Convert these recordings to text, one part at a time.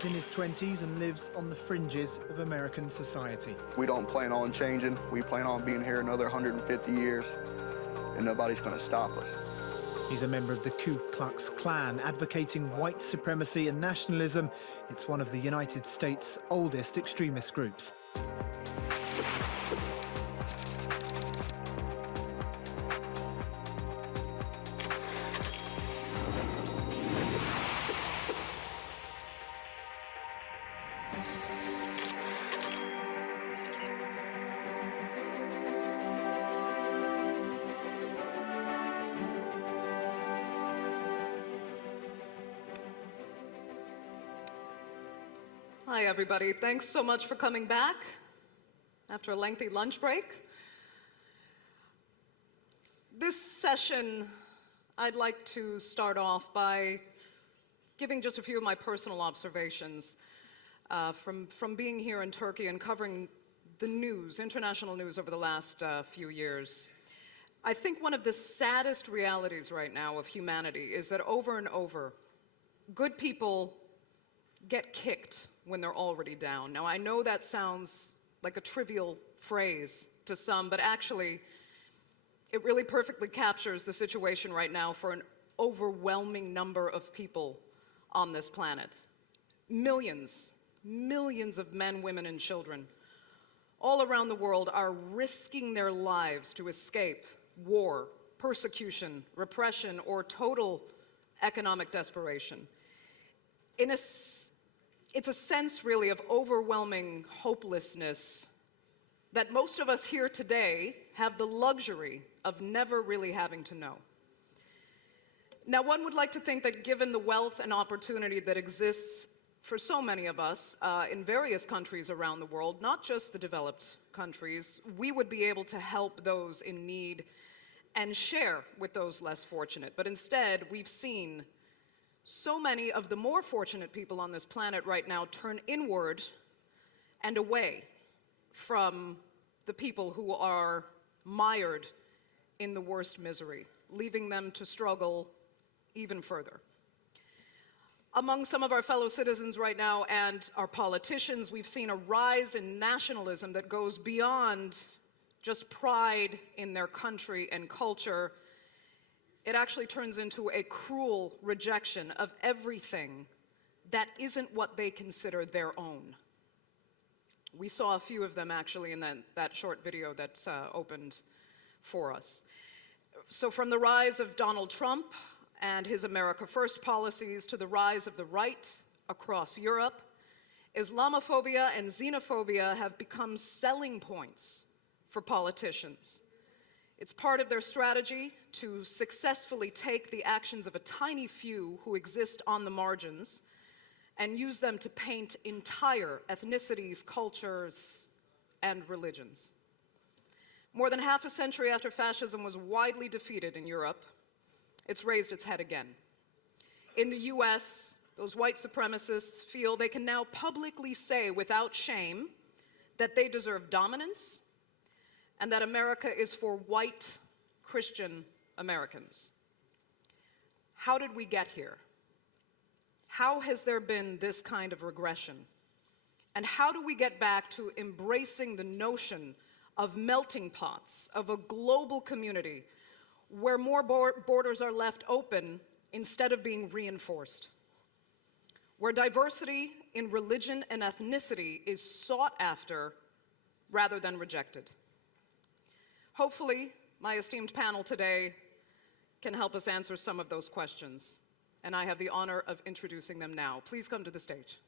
is in his 20s and lives on the fringes of American society. We don't plan on changing. We plan on being here another 150 years, and nobody's going to stop us. He's a member of the Ku Klux Klan, advocating white supremacy and nationalism. It's one of the United States' oldest extremist groups. Hi, everybody. Thanks so much for coming back after a lengthy lunch break. This session, I'd like to start off by giving just a few of my personal observations from being here in Turkey and covering the news, international news, over the last few years. I think one of the saddest realities right now of humanity is that over and over, good people get kicked when they're already down. Now, I know that sounds like a trivial phrase to some, but actually, it really perfectly captures the situation right now for an overwhelming number of people on this planet. Millions of men, women, and children all around the world are risking their lives to escape war, persecution, repression, or total economic desperation. It's a sense, really, of overwhelming hopelessness that most of us here today have the luxury of never really having to know. Now, one would like to think that given the wealth and opportunity that exists for so many of us in various countries around the world, not just the developed countries, we would be able to help those in need and share with those less fortunate. But instead, we've seen so many of the more fortunate people on this planet right now turn inward and away from the people who are mired in the worst misery, leaving them to struggle even further. Among some of our fellow citizens right now and our politicians, we've seen a rise in nationalism that goes beyond just pride in their country and culture. It actually turns into a cruel rejection of everything that isn't what they consider their own. We saw a few of them actually in that short video that opened for us. So from the rise of Donald Trump and his America First policies to the rise of the right across Europe, Islamophobia and xenophobia have become selling points for politicians. It's part of their strategy to successfully take the actions of a tiny few who exist on the margins and use them to paint entire ethnicities, cultures, and religions. More than half a century after fascism was widely defeated in Europe, it's raised its head again. In the US, those white supremacists feel they can now publicly say without shame that they deserve dominance and that America is for white Christian Americans. How did we get here? How has there been this kind of regression? And how do we get back to embracing the notion of melting pots, of a global community where more borders are left open instead of being reinforced? Where diversity in religion and ethnicity is sought after rather than rejected? Hopefully, my esteemed panel today can help us answer some of those questions, and I have the honor of introducing them now. Please come to the stage.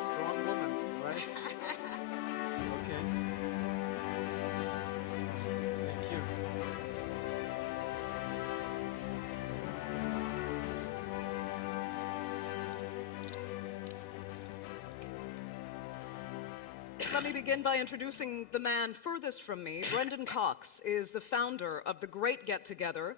Strong woman, right? Okay. Thank you. Let me begin by introducing the man furthest from me. Brendan Cox is the founder of the great get-together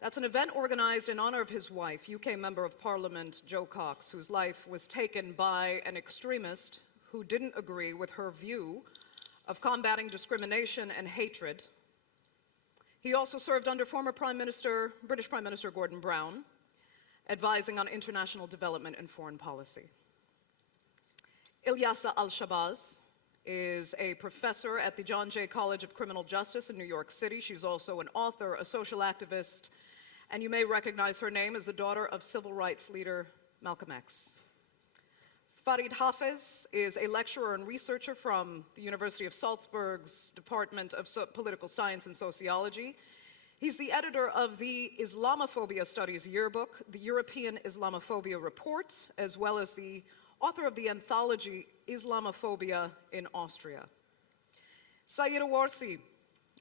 That's an event organized in honor of his wife, UK Member of Parliament Jo Cox, whose life was taken by an extremist who didn't agree with her view of combating discrimination and hatred. He also served under former British Prime Minister Gordon Brown, advising on international development and foreign policy. Ilyasah Al-Shabazz is a professor at the John Jay College of Criminal Justice in New York City. She's also an author, a social activist, and you may recognize her name as the daughter of civil rights leader Malcolm X. Farid Hafez is a lecturer and researcher from the University of Salzburg's Department of Political Science and Sociology. He's the editor of the Islamophobia Studies Yearbook, the European Islamophobia Report, as well as the author of the anthology Islamophobia in Austria. Sayeeda Warsi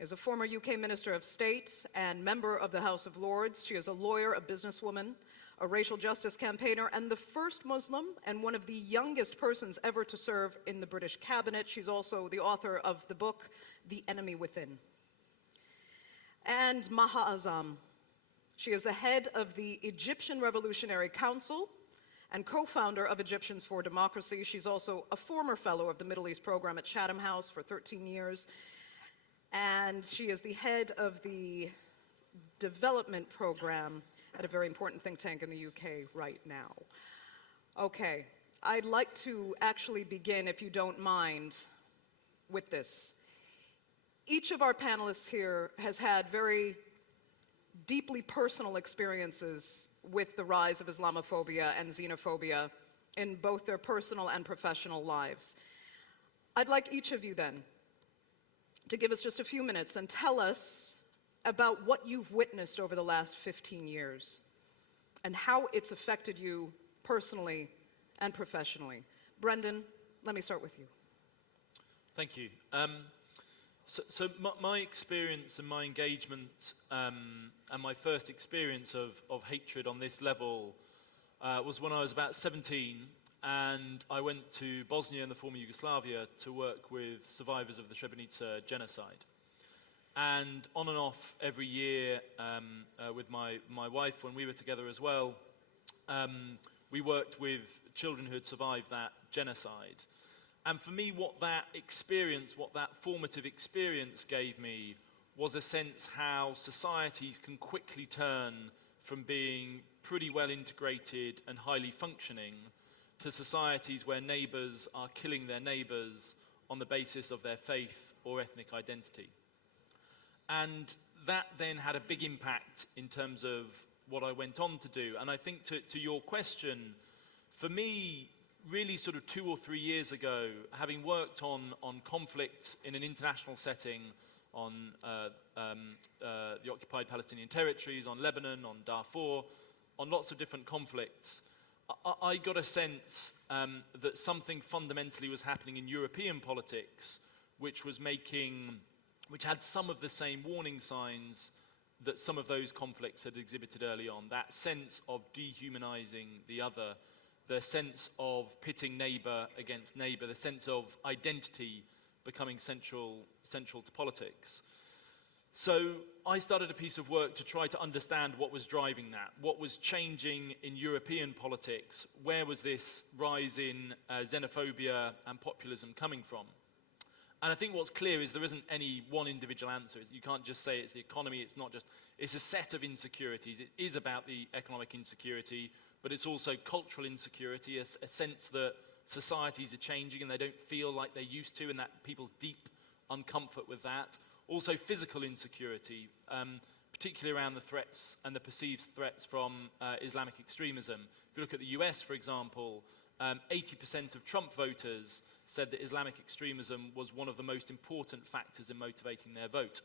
is a former UK Minister of State and member of the House of Lords. She is a lawyer, a businesswoman, a racial justice campaigner, and the first Muslim and one of the youngest persons ever to serve in the British cabinet. She's also the author of the book, The Enemy Within. And Maha Azzam. She is the head of the Egyptian Revolutionary Council and co-founder of Egyptians for Democracy. She's also a former fellow of the Middle East program at Chatham House for 13 years. And she is the head of the development program at a very important think tank in the UK right now. Okay, I'd like to actually begin, if you don't mind, with this. Each of our panelists here has had very deeply personal experiences with the rise of Islamophobia and xenophobia in both their personal and professional lives. I'd like each of you then to give us just a few minutes and tell us about what you've witnessed over the last 15 years and how it's affected you personally and professionally. Brendan, let me start with you. Thank you. So my experience and my engagement and my first experience of hatred on this level was when I was about 17, and I went to Bosnia and the former Yugoslavia to work with survivors of the Srebrenica genocide. And on and off every year with my wife, when we were together as well, we worked with children who had survived that genocide. And for me, what that formative experience gave me was a sense how societies can quickly turn from being pretty well integrated and highly functioning to societies where neighbors are killing their neighbors on the basis of their faith or ethnic identity. And that then had a big impact in terms of what I went on to do. And I think to your question, for me, really sort of 2 or 3 years ago, having worked on conflict in an international setting, on the occupied Palestinian territories, on Lebanon, on Darfur, on lots of different conflicts, I got a sense that something fundamentally was happening in European politics, which had some of the same warning signs that some of those conflicts had exhibited early on. That sense of dehumanizing the other, the sense of pitting neighbor against neighbor, the sense of identity becoming central to politics. So I started a piece of work to try to understand what was driving that, what was changing in European politics, where was this rise in xenophobia and populism coming from? And I think what's clear is there isn't any one individual answer. You can't just say it's the economy, it's a set of insecurities. It is about the economic insecurity, but it's also cultural insecurity, a sense that societies are changing and they don't feel like they used to, and that people's deep uncomfort with that. Also physical insecurity, particularly around the threats and the perceived threats from Islamic extremism. If you look at the US, for example, 80% of Trump voters said that Islamic extremism was one of the most important factors in motivating their vote.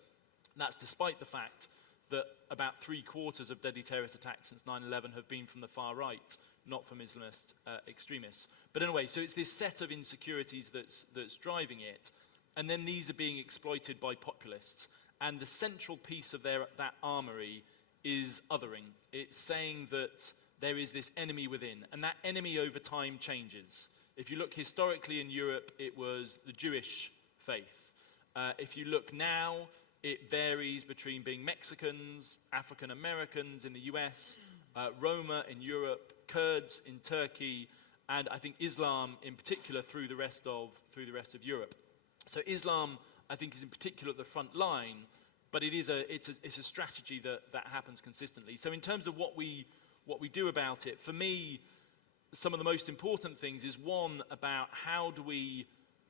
And that's despite the fact that about 3/4 of deadly terrorist attacks since 9/11 have been from the far right, not from Islamist extremists. But anyway, so it's this set of insecurities that's driving it. And then these are being exploited by populists. And the central piece of that armory is othering. It's saying that there is this enemy within, and that enemy over time changes. If you look historically in Europe, it was the Jewish faith. If you look now, It varies between being Mexicans, African Americans in the US, Roma in Europe, Kurds in Turkey, and I think Islam in particular through the rest of Europe. So Islam, I think, is in particular at the front line, but it's a strategy that happens consistently. So in terms of what we do about it, for me, some of the most important things is one about how do we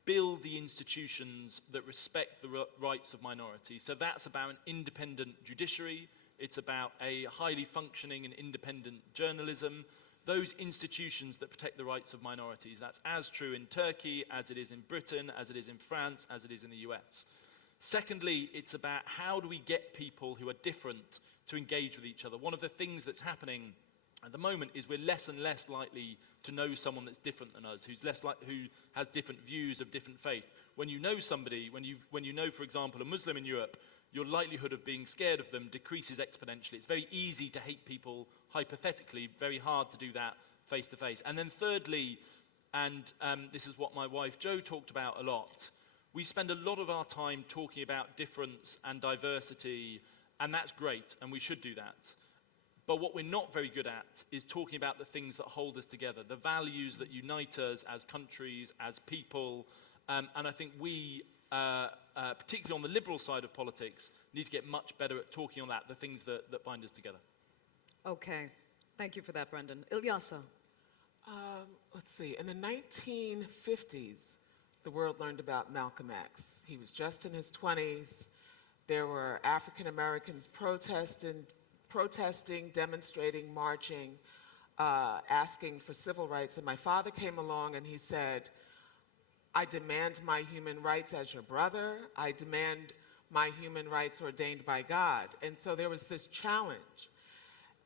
build the institutions that respect the rights of minorities. So that's about an independent judiciary, it's about a highly functioning and independent journalism, those institutions that protect the rights of minorities. That's as true in Turkey, as it is in Britain, as it is in France, as it is in the US. Secondly, it's about how do we get people who are different to engage with each other. One of the things that's happening at the moment is we're less and less likely to know someone that's different than us, who has different views of different faith. When you know somebody, when you know, for example, a Muslim in Europe, your likelihood of being scared of them decreases exponentially. It's very easy to hate people hypothetically, very hard to do that face to face. And then thirdly, and this is what my wife Jo talked about a lot, we spend a lot of our time talking about difference and diversity, and that's great, and we should do that. But what we're not very good at is talking about the things that hold us together, the values that unite us as countries, as people, and I think we, particularly on the liberal side of politics, need to get much better at talking on that, the things that bind us together. Okay, thank you for that, Brendan. Ilyasah. Let's see, in the 1950s, the world learned about Malcolm X. He was just in his 20s. There were African Americans protesting, demonstrating, marching, asking for civil rights. And my father came along and he said, I demand my human rights as your brother. I demand my human rights ordained by God. And so there was this challenge.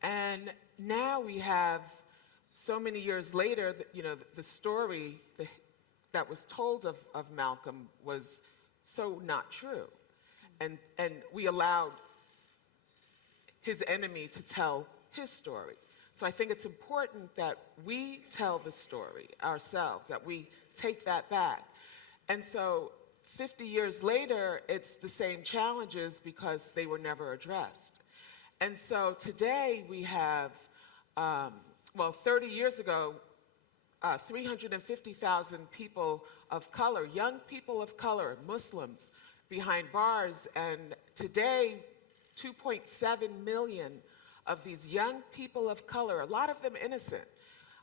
And now we have, so many years later, the story that was told of Malcolm was so not true. And we allowed his enemy to tell his story. So I think it's important that we tell the story ourselves, that we take that back. And so 50 years later, it's the same challenges because they were never addressed. And so today we have, 30 years ago, 350,000 people of color, young people of color, Muslims, behind bars, and today 2.7 million of these young people of color, a lot of them innocent,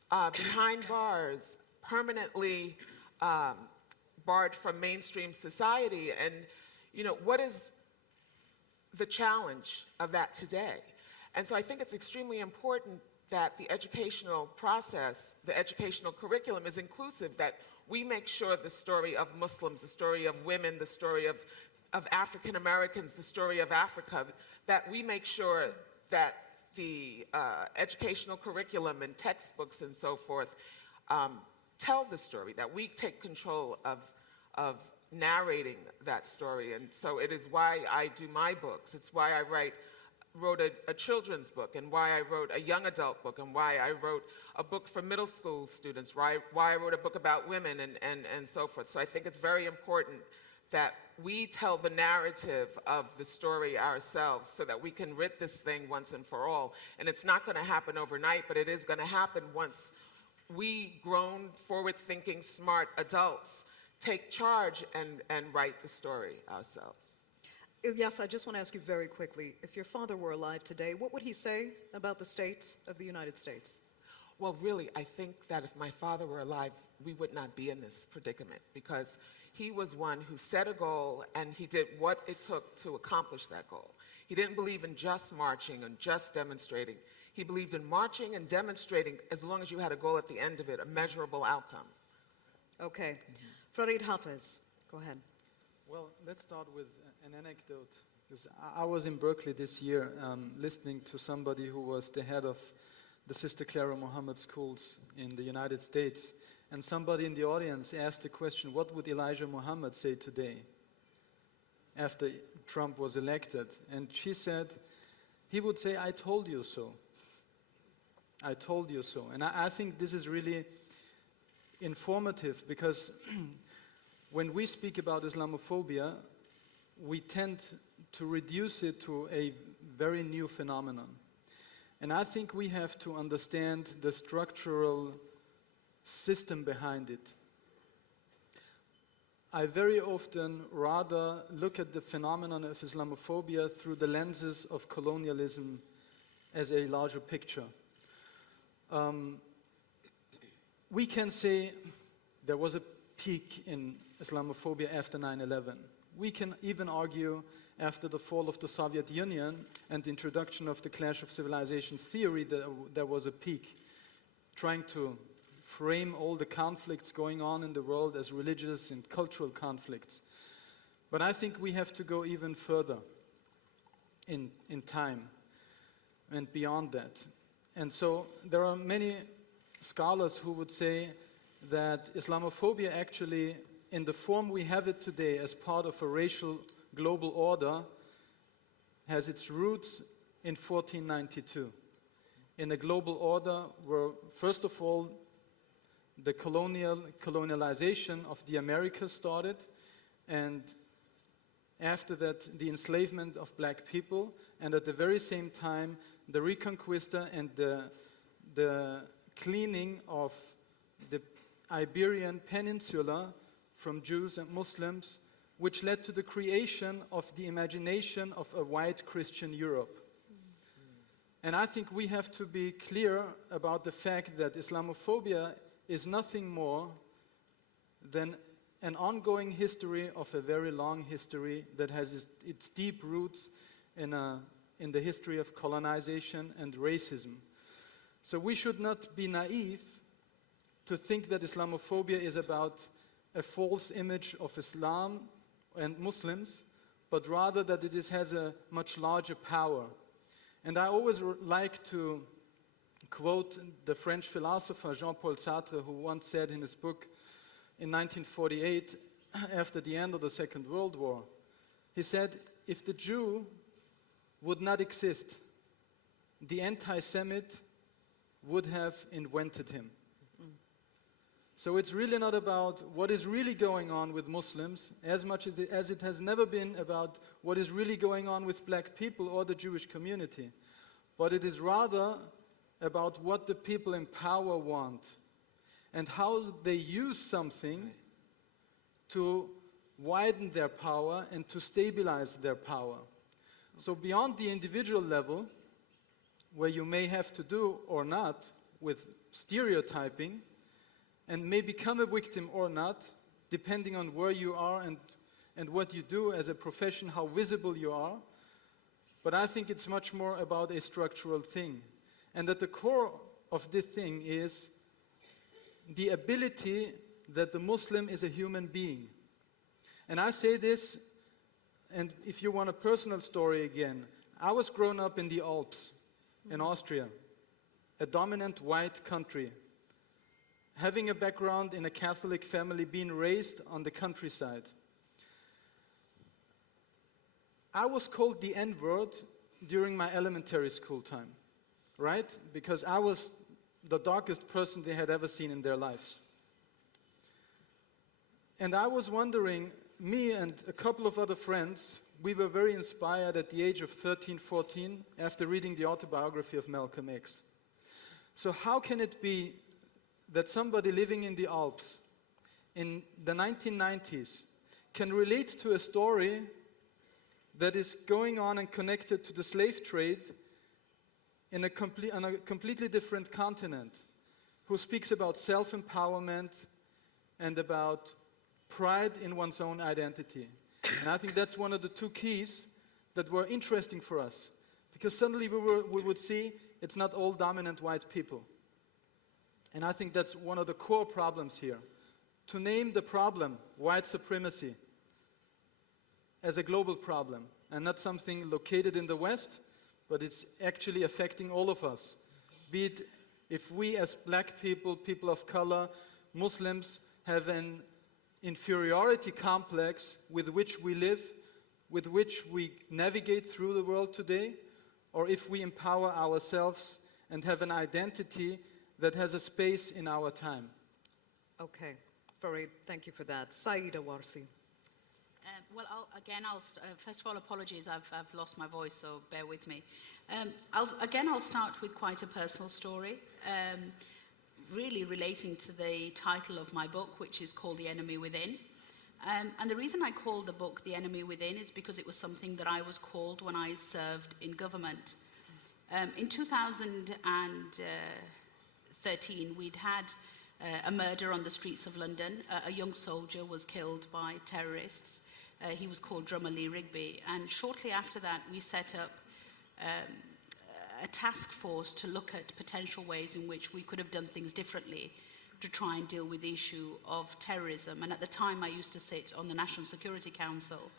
behind bars, permanently barred from mainstream society. And what is the challenge of that today? And so I think it's extremely important that the educational process, the educational curriculum is inclusive, that we make sure the story of Muslims, the story of women, the story of African Americans, the story of Africa, that we make sure that the educational curriculum and textbooks and so forth tell the story, that we take control of narrating that story. And so it is why I do my books. It's why I wrote a children's book, and why I wrote a young adult book, and why I wrote a book for middle school students, why I wrote a book about women and so forth. So I think it's very important that we tell the narrative of the story ourselves so that we can rid this thing once and for all. And it's not going to happen overnight, but it is going to happen once we grown, forward-thinking, smart adults take charge and write the story ourselves. Ilyasah, I just want to ask you very quickly, if your father were alive today, what would he say about the state of the United States? Well, really, I think that if my father were alive, we would not be in this predicament, because he was one who set a goal and he did what it took to accomplish that goal. He didn't believe in just marching and just demonstrating. He believed in marching and demonstrating as long as you had a goal at the end of it, a measurable outcome. Okay. Farid, Hafez, go ahead. Well, let's start with an anecdote. Because I was in Berkeley this year listening to somebody who was the head of the Sister Clara Muhammad schools in the United States. And somebody in the audience asked the question, what would Elijah Muhammad say today after Trump was elected? And she said, he would say, I told you so. I told you so. And I think this is really informative, because when we speak about Islamophobia, we tend to reduce it to a very new phenomenon. And I think we have to understand the structural system behind it. I very often rather look at the phenomenon of Islamophobia through the lenses of colonialism as a larger picture. We can say there was a peak in Islamophobia after 9/11. We can even argue after the fall of the Soviet Union and the introduction of the clash of civilization theory that there was a peak, trying to frame all the conflicts going on in the world as religious and cultural conflicts. But I think we have to go even further in time and beyond that. And so there are many scholars who would say that Islamophobia actually, in the form we have it today as part of a racial global order, has its roots in 1492, in a global order where, first of all, the colonialization of the Americas started, and after that, the enslavement of black people, and at the very same time, the Reconquista and the cleaning of the Iberian Peninsula from Jews and Muslims, which led to the creation of the imagination of a white Christian Europe. And I think we have to be clear about the fact that Islamophobia is nothing more than an ongoing history of a very long history that has its deep roots in the history of colonization and racism. So we should not be naive to think that Islamophobia is about a false image of Islam and Muslims, but rather that it has a much larger power. And I always like to quote the French philosopher Jean-Paul Sartre, who once said in his book in 1948, after the end of the Second World War, he said, if the Jew would not exist, the anti-Semite would have invented him. So it's really not about what is really going on with Muslims as much as it has never been about what is really going on with black people or the Jewish community. But it is rather about what the people in power want and how they use something to widen their power and to stabilize their power. So beyond the individual level, where you may have to do or not with stereotyping, and may become a victim or not, depending on where you are and what you do as a profession, how visible you are. But I think it's much more about a structural thing. And at the core of this thing is the ability that the Muslim is a human being. And I say this, and if you want a personal story again, I was grown up in the Alps, in Austria, a dominant white country, having a background in a Catholic family, being raised on the countryside. I was called the N-word during my elementary school time, right? Because I was the darkest person they had ever seen in their lives. And I was wondering, me and a couple of other friends, we were very inspired at the age of 13, 14, after reading the autobiography of Malcolm X. So how can it be that somebody living in the Alps in the 1990s can relate to a story that is going on and connected to the slave trade on a completely different continent, who speaks about self-empowerment and about pride in one's own identity? And I think that's one of the two keys that were interesting for us, because suddenly we would see it's not all dominant white people. And I think that's one of the core problems here. To name the problem, white supremacy, as a global problem, and not something located in the West, but it's actually affecting all of us. Be it if we as black people, people of color, Muslims, have an inferiority complex with which we live, with which we navigate through the world today, or if we empower ourselves and have an identity that has a space in our time. Okay, Farid, thank you for that. Sayeeda Warsi. Well, first of all, apologies, I've lost my voice, so bear with me. I'll start with quite a personal story, really relating to the title of my book, which is called The Enemy Within. And the reason I called the book The Enemy Within is because it was something that I was called when I served in government. In 2013, we'd had a murder on the streets of London. A young soldier was killed by terrorists. He was called Drummer Lee Rigby. And shortly after that, we set up a task force to look at potential ways in which we could have done things differently to try and deal with the issue of terrorism. And at the time, I used to sit on the National Security Council.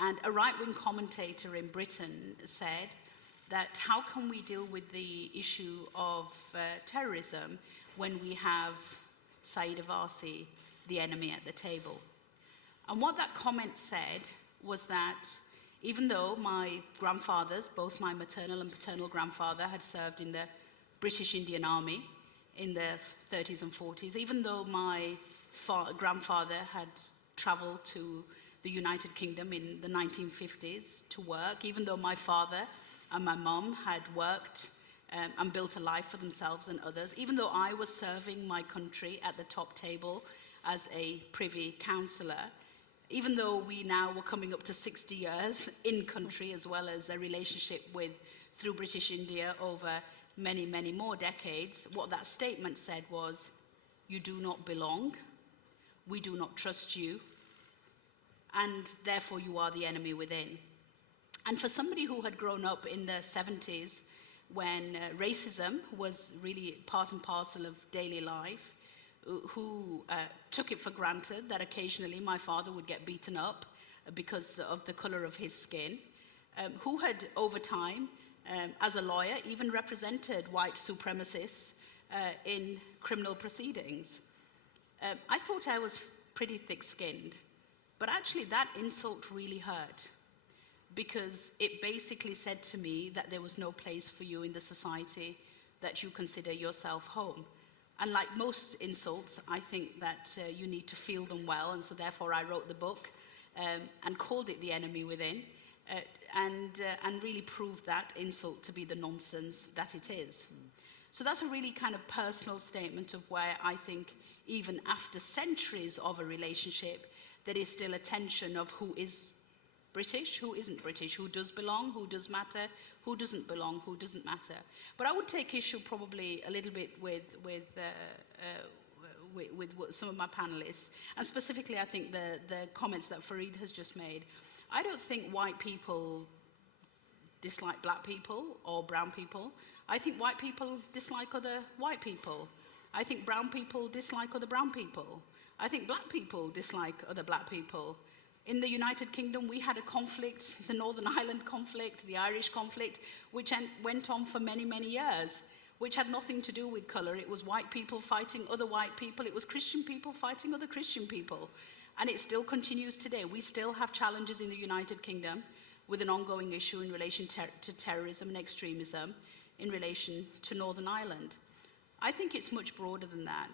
And a right-wing commentator in Britain said that how can we deal with the issue of terrorism when we have Sayeeda Warsi, the enemy, at the table? And what that comment said was that even though my grandfathers, both my maternal and paternal grandfather, had served in the British Indian Army in the 30s and 40s, even though my grandfather had traveled to the United Kingdom in the 1950s to work, even though my father and my mum had worked and built a life for themselves and others, even though I was serving my country at the top table as a Privy Councillor, even though we now were coming up to 60 years in country, as well as a relationship through British India over many, many more decades, what that statement said was, you do not belong, we do not trust you, and therefore you are the enemy within. And for somebody who had grown up in the 70s, when racism was really part and parcel of daily life, who took it for granted that occasionally my father would get beaten up because of the color of his skin, who had over time, as a lawyer, even represented white supremacists in criminal proceedings. I thought I was pretty thick-skinned, but actually that insult really hurt, because it basically said to me that there was no place for you in the society that you consider yourself home. And like most insults, I think that you need to feel them well, and so therefore I wrote the book and called it The Enemy Within, and really proved that insult to be the nonsense that it is. So that's a really kind of personal statement of where I think even after centuries of a relationship, there is still a tension of who is British, who isn't British, who does belong, who does matter, who doesn't belong, who doesn't matter. But I would take issue probably a little bit with some of my panelists, and specifically I think the comments that Farid has just made. I don't think white people dislike black people or brown people. I think white people dislike other white people. I think brown people dislike other brown people. I think black people dislike other black people. In the United Kingdom, we had a conflict, the Northern Ireland conflict, the Irish conflict, which went on for many, many years, which had nothing to do with color. It was white people fighting other white people. It was Christian people fighting other Christian people. And it still continues today. We still have challenges in the United Kingdom with an ongoing issue in relation to terrorism and extremism in relation to Northern Ireland. I think it's much broader than that.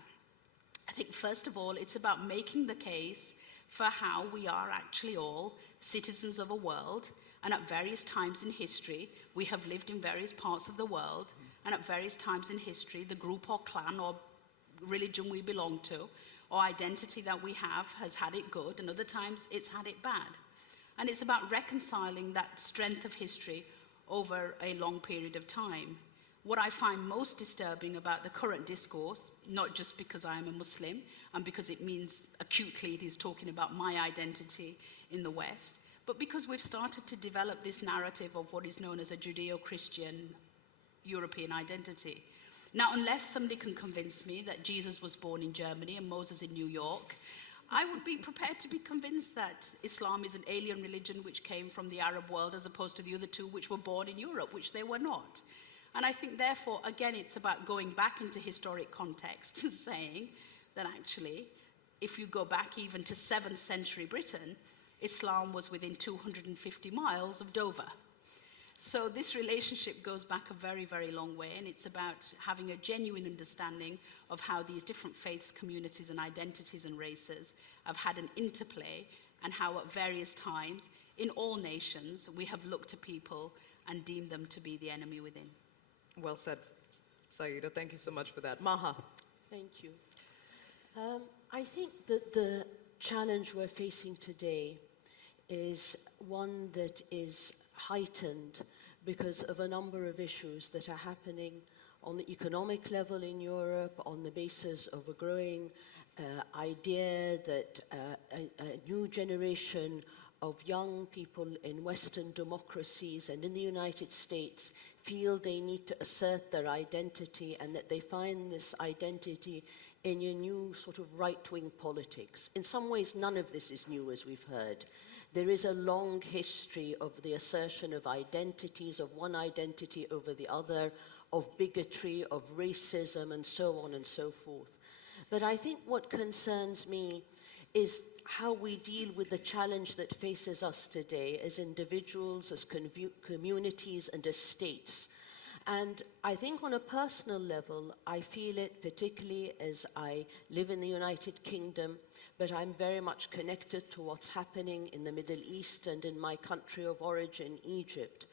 I think, first of all, it's about making the case for how we are actually all citizens of a world, and at various times in history, we have lived in various parts of the world, and at various times in history, the group or clan or religion we belong to, or identity that we have, has had it good, and other times it's had it bad. And it's about reconciling that strength of history over a long period of time. What I find most disturbing about the current discourse, not just because I am a Muslim and because it means acutely it is talking about my identity in the West, but because we've started to develop this narrative of what is known as a Judeo-Christian European identity. Now, unless somebody can convince me that Jesus was born in Germany and Moses in New York, I would be prepared to be convinced that Islam is an alien religion which came from the Arab world as opposed to the other two which were born in Europe, which they were not. And I think, therefore, again, it's about going back into historic context and saying that actually, if you go back even to 7th century Britain, Islam was within 250 miles of Dover. So this relationship goes back a very, very long way, and it's about having a genuine understanding of how these different faiths, communities, and identities and races have had an interplay and how at various times, in all nations, we have looked to people and deemed them to be the enemy within. Well said, Sayeeda. Thank you so much for that. Maha. Thank you. I think that the challenge we're facing today is one that is heightened because of a number of issues that are happening on the economic level in Europe, on the basis of a growing idea that a new generation of young people in Western democracies and in the United States feel they need to assert their identity, and that they find this identity in a new sort of right-wing politics. In some ways, none of this is new, as we've heard. There is a long history of the assertion of identities, of one identity over the other, of bigotry, of racism, and so on and so forth. But I think what concerns me is how we deal with the challenge that faces us today as individuals, as communities, and as states. And I think on a personal level, I feel it particularly as I live in the United Kingdom, but I'm very much connected to what's happening in the Middle East and in my country of origin, Egypt.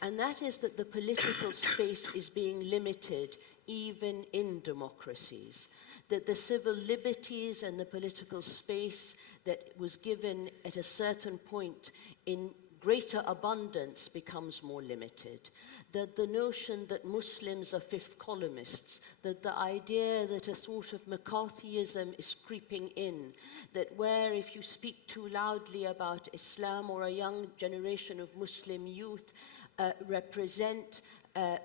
And that is that the political space is being limited even in democracies, that the civil liberties and the political space that was given at a certain point in greater abundance becomes more limited, that the notion that Muslims are fifth columnists, that the idea that a sort of McCarthyism is creeping in, that where if you speak too loudly about Islam or a young generation of Muslim youth represent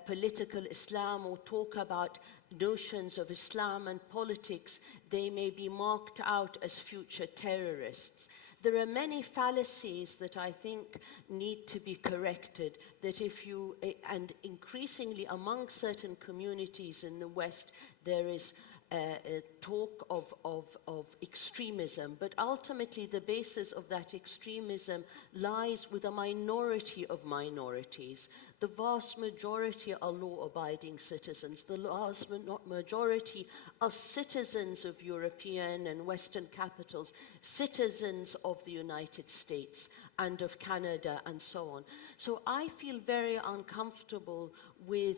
political Islam or talk about notions of Islam and politics, they may be marked out as future terrorists. There are many fallacies that I think need to be corrected, that if you, and increasingly among certain communities in the West, there is talk of extremism, but ultimately the basis of that extremism lies with a minority of minorities. The vast majority are law-abiding citizens. The vast majority are citizens of European and Western capitals, citizens of the United States and of Canada and so on. So I feel very uncomfortable with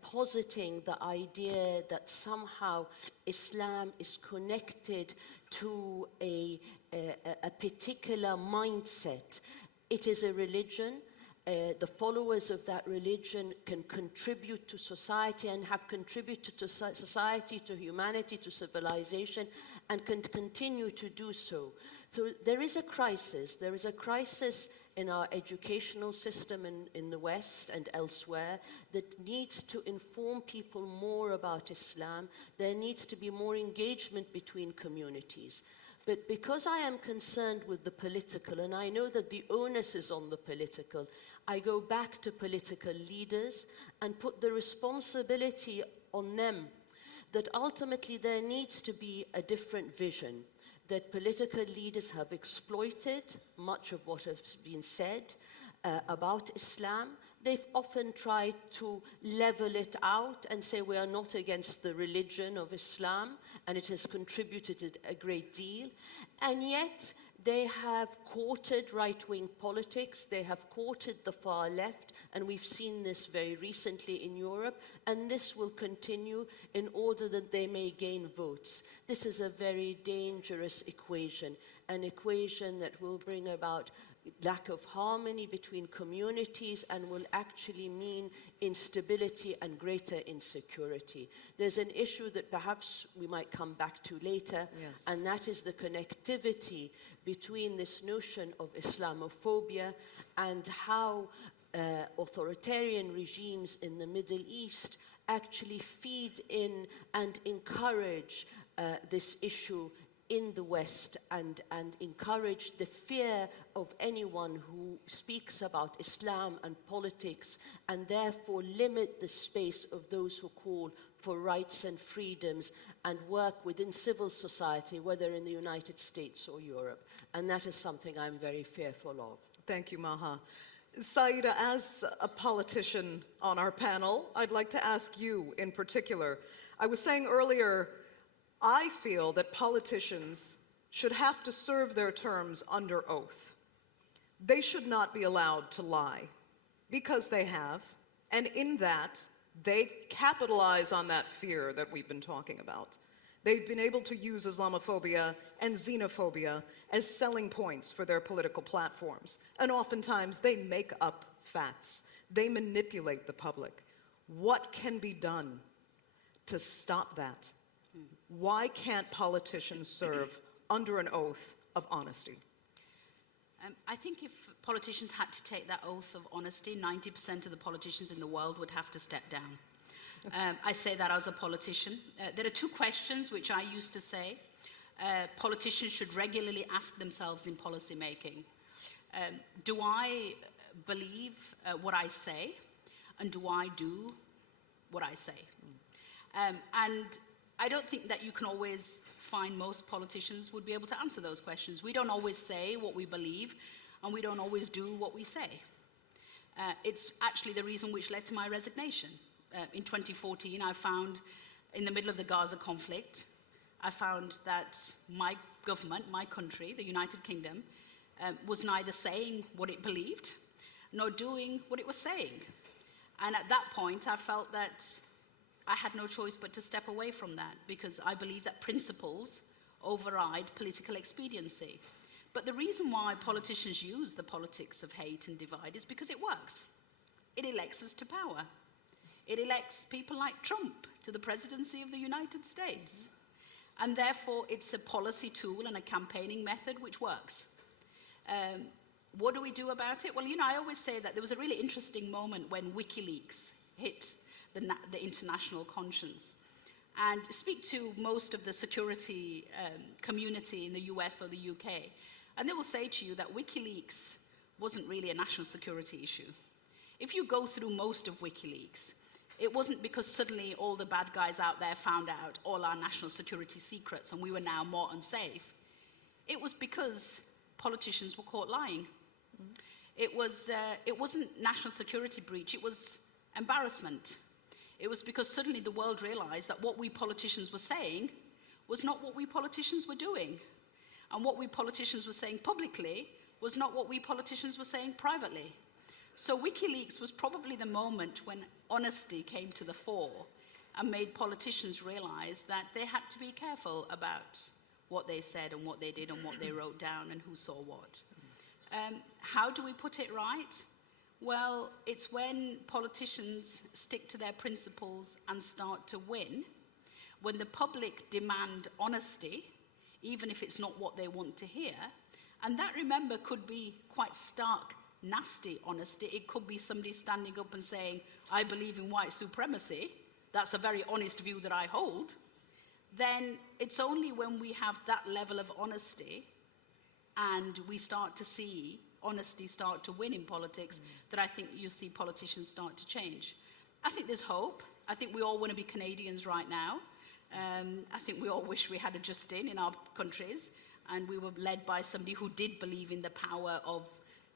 positing the idea that somehow Islam is connected to a particular mindset. It is a religion. The followers of that religion can contribute to society and have contributed to society, to humanity, to civilization, and can continue to do so. So there is a crisis. There is a crisis in our educational system in the West and elsewhere that needs to inform people more about Islam. There needs to be more engagement between communities. But because I am concerned with the political, and I know that the onus is on the political, I go back to political leaders and put the responsibility on them that ultimately there needs to be a different vision, that political leaders have exploited much of what has been said about Islam. They've often tried to level it out and say we are not against the religion of Islam, and it has contributed a great deal. And yet they have courted right-wing politics, they have courted the far left, and we've seen this very recently in Europe, and this will continue in order that they may gain votes. This is a very dangerous equation, an equation that will bring about lack of harmony between communities and will actually mean instability and greater insecurity. There's an issue that perhaps we might come back to later, yes, and that is the connectivity between this notion of Islamophobia and how authoritarian regimes in the Middle East actually feed in and encourage this issue in the West and encourage the fear of anyone who speaks about Islam and politics, and therefore limit the space of those who call for rights and freedoms and work within civil society, whether in the United States or Europe. And that is something I'm very fearful of. Thank you, Maha. Sayeeda, as a politician on our panel, I'd like to ask you in particular. I was saying earlier, I feel that politicians should have to serve their terms under oath. They should not be allowed to lie, because they have, and in that, they capitalize on that fear that we've been talking about. They've been able to use Islamophobia and Xenophobia as selling points for their political platforms. And oftentimes they make up facts. They manipulate the public. What can be done to stop that? Why can't politicians serve under an oath of honesty? I think if politicians had to take that oath of honesty, 90% of the politicians in the world would have to step down. I say that as a politician. There are two questions which I used to say politicians should regularly ask themselves in policy making. Do I believe what I say, and do I do what I say? And I don't think that you can always find most politicians would be able to answer those questions. We don't always say what we believe, and we don't always do what we say. It's actually the reason which led to my resignation. In 2014, I found, in the middle of the Gaza conflict, I found that my government, my country, the United Kingdom, was neither saying what it believed, nor doing what it was saying. And at that point, I felt that I had no choice but to step away from that, because I believe that principles override political expediency. But the reason why politicians use the politics of hate and divide is because it works. It elects us to power. It elects people like Trump to the presidency of the United States. And therefore, it's a policy tool and a campaigning method which works. What do we do about it? Well, you know, I always say that there was a really interesting moment when WikiLeaks hit the international conscience. And speak to most of the security community in the US or the UK, and they will say to you that WikiLeaks wasn't really a national security issue. If you go through most of WikiLeaks, it wasn't because suddenly all the bad guys out there found out all our national security secrets and we were now more unsafe. It was because politicians were caught lying. It wasn't national security breach, it was embarrassment. It was because suddenly the world realized that what we politicians were saying was not what we politicians were doing. And what we politicians were saying publicly was not what we politicians were saying privately. So WikiLeaks was probably the moment when honesty came to the fore and made politicians realize that they had to be careful about what they said and what they did and what they wrote down and who saw what. How do we put it right? Well, it's when politicians stick to their principles and start to win, when the public demand honesty, even if it's not what they want to hear. And that, remember, could be quite stark, nasty honesty. It could be somebody standing up and saying, I believe in white supremacy. That's a very honest view that I hold. Then it's only when we have that level of honesty and we start to see honesty start to win in politics that I think you see politicians start to change. I think there's hope. I think we all want to be Canadians right now. I think we all wish we had a Justin in our countries and we were led by somebody who did believe in the power of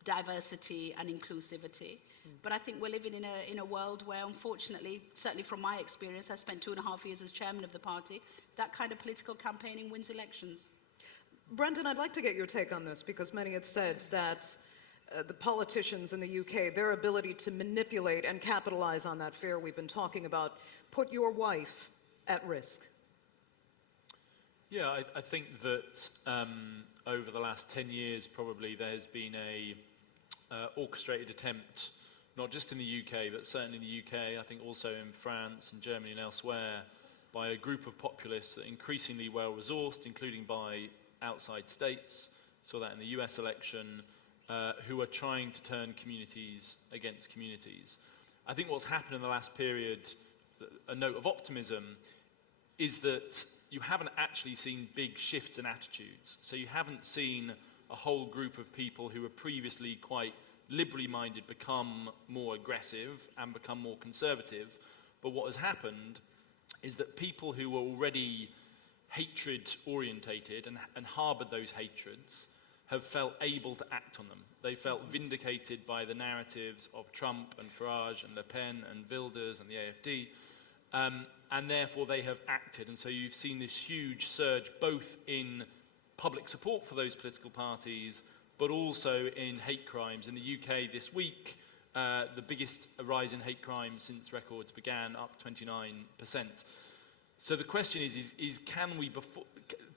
diversity and inclusivity. But I think we're living in a world where, unfortunately, certainly from my experience, I spent 2.5 years as chairman of the party, that kind of political campaigning wins elections. Brendan, I'd like to get your take on this, because many had said that the politicians in the UK, their ability to manipulate and capitalize on that fear we've been talking about, put your wife at risk. Yeah, I think that over the last 10 years, probably, there has been a orchestrated attempt, not just in the UK, but certainly in the UK, I think also in France and Germany and elsewhere, by a group of populists that are increasingly well-resourced, including by outside states, saw that in the US election, who are trying to turn communities against communities. I think what's happened in the last period, a note of optimism, is that you haven't actually seen big shifts in attitudes. So you haven't seen a whole group of people who were previously quite liberally minded become more aggressive and become more conservative. But what has happened is that people who were already hatred orientated and harbored those hatreds have felt able to act on them. They felt vindicated by the narratives of Trump and Farage and Le Pen and Wilders and the AfD, and therefore they have acted. And so you've seen this huge surge both in public support for those political parties, but also in hate crimes. In the UK this week, the biggest rise in hate crimes since records began, up 29%. So the question is can we,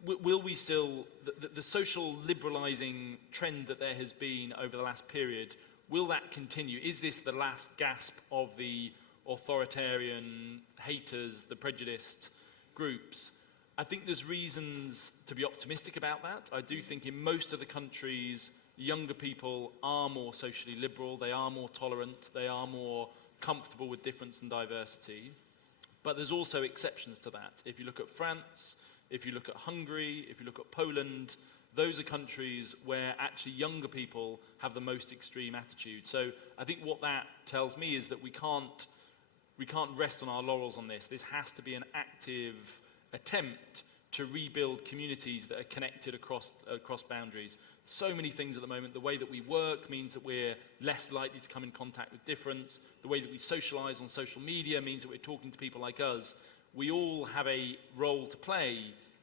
will we still, the social liberalising trend that there has been over the last period, will that continue? Is this the last gasp of the authoritarian haters, the prejudiced groups? I think there's reasons to be optimistic about that. I do think in most of the countries, younger people are more socially liberal, they are more tolerant, they are more comfortable with difference and diversity. But there's also exceptions to that. If you look at France, if you look at Hungary, if you look at Poland, those are countries where actually younger people have the most extreme attitude. So I think what that tells me is that we can't rest on our laurels on this. This has to be an active attempt to rebuild communities that are connected across boundaries. So many things at the moment. The way that we work means that we're less likely to come in contact with difference. The way that we socialize on social media means that we're talking to people like us. We all have a role to play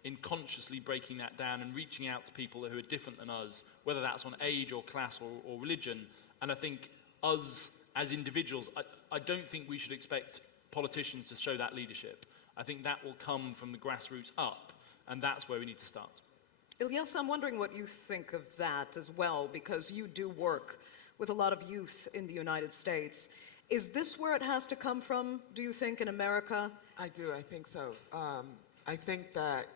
in consciously breaking that down and reaching out to people who are different than us, whether that's on age or class or religion. And I think us as individuals, I don't think we should expect politicians to show that leadership. I think that will come from the grassroots up, and that's where we need to start. Ilyasah, I'm wondering what you think of that as well, because you do work with a lot of youth in the United States. Is this where it has to come from, do you think, in America? I do, I think so. I think that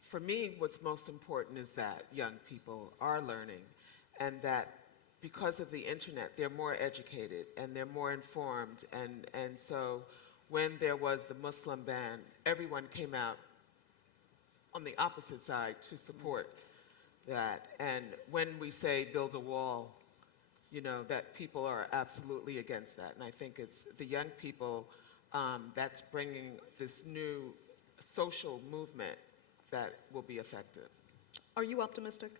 for me, what's most important is that young people are learning, and that because of the internet, they're more educated and they're more informed. And so when there was the Muslim ban, everyone came out on the opposite side to support that. And when we say build a wall, you know, that people are absolutely against that. And I think it's the young people that's bringing this new social movement that will be effective. Are you optimistic?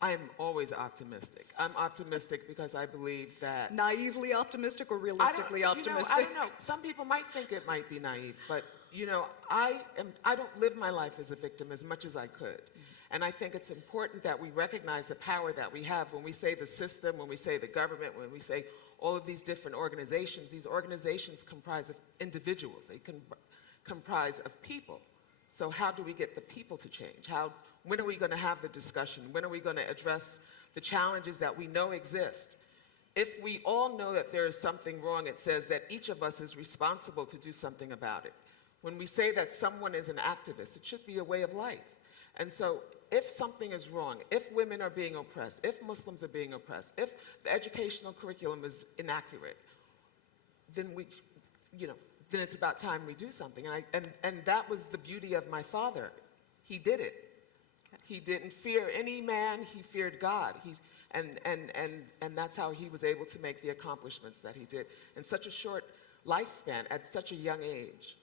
I'm always optimistic. I'm optimistic because I believe that... Naively optimistic or realistically optimistic? I don't know. Some people might think it might be naive, but you know, I don't live my life as a victim as much as I could. And I think it's important that we recognize the power that we have when we say the system, when we say the government, when we say all of these different organizations. These organizations comprise of individuals. They comprise of people. So how do we get the people to change? When are we going to have the discussion? When are we going to address the challenges that we know exist? If we all know that there is something wrong, it says that each of us is responsible to do something about it. When we say that someone is an activist, it should be a way of life. And so if something is wrong, if women are being oppressed, if Muslims are being oppressed, if the educational curriculum is inaccurate, then then it's about time we do something. And that was the beauty of my father. He did it. He didn't fear any man, he feared God. And that's how he was able to make the accomplishments that he did in such a short lifespan at such a young age.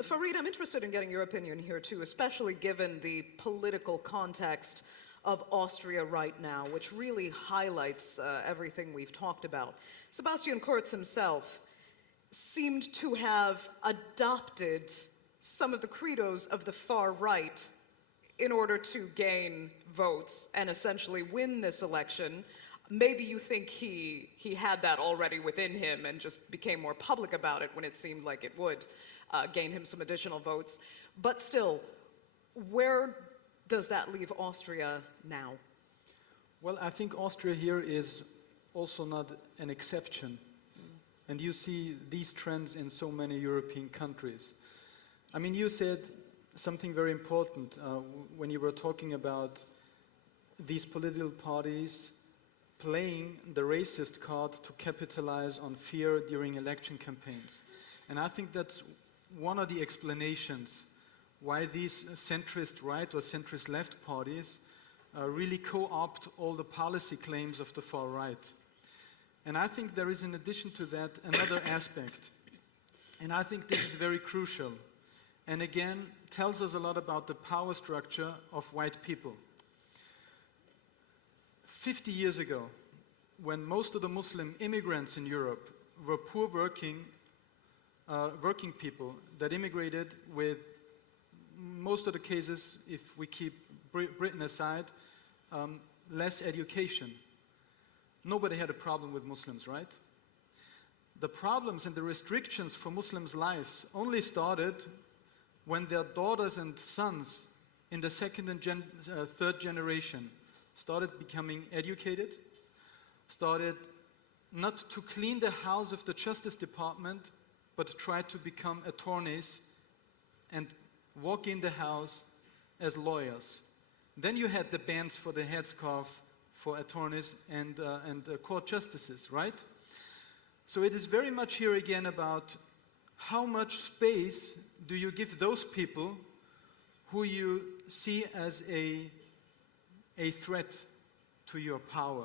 Farid, I'm interested in getting your opinion here too, especially given the political context of Austria right now, which really highlights everything we've talked about. Sebastian Kurz himself seemed to have adopted some of the credos of the far right in order to gain votes and essentially win this election. Maybe you think he had that already within him and just became more public about it when it seemed like it would gain him some additional votes. But still, where does that leave Austria now? Well, I think Austria here is also not an exception. And you see these trends in so many European countries. I mean, you said something very important when you were talking about these political parties playing the racist card to capitalize on fear during election campaigns. And I think that's one of the explanations why these centrist right or centrist left parties really co-opt all the policy claims of the far right. And I think there is, in addition to that, another aspect. And I think this is very crucial. And again, tells us a lot about the power structure of white people. 50 years ago, when most of the Muslim immigrants in Europe were poor working people that immigrated with, most of the cases, if we keep Britain aside, less education. Nobody had a problem with Muslims, right? The problems and the restrictions for Muslims' lives only started when their daughters and sons in the second and third generation started becoming educated, started not to clean the house of the Justice Department, but tried to become attorneys and walk in the house as lawyers. Then you had the bans for the headscarf for attorneys and court justices, right? So it is very much here again about how much space do you give those people who you see as a threat to your power.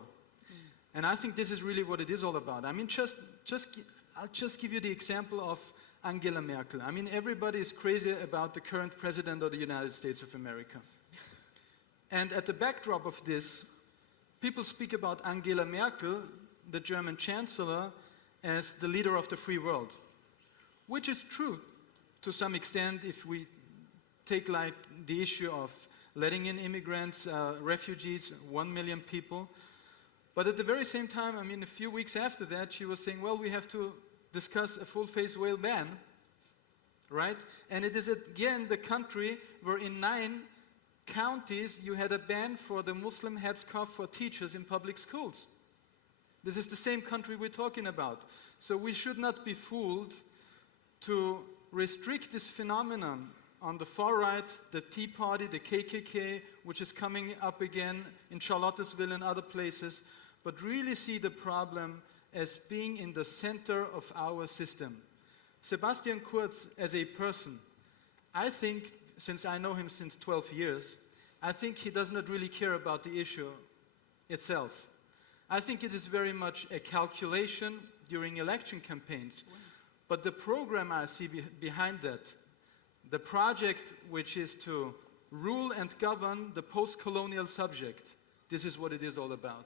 And I think this is really what it is all about. I mean, I'll just give you the example of Angela Merkel. I mean, everybody is crazy about the current president of the United States of America. And at the backdrop of this, people speak about Angela Merkel, the German chancellor, as the leader of the free world, which is true to some extent if we take like the issue of letting in immigrants, refugees, 1 million people. But at the very same time, I mean, a few weeks after that, she was saying, well, we have to discuss a full-face whale ban, right? And it is again the country where in 9 counties you had a ban for the Muslim headscarf for teachers in public schools. This is the same country we're talking about. So we should not be fooled to restrict this phenomenon on the far right, the Tea Party, the KKK, which is coming up again in Charlottesville and other places, but really see the problem as being in the center of our system. Sebastian Kurz as a person, I think, since I know him since 12 years, I think he does not really care about the issue itself. I think it is very much a calculation during election campaigns. But the program I see behind that, the project which is to rule and govern the post-colonial subject, this is what it is all about.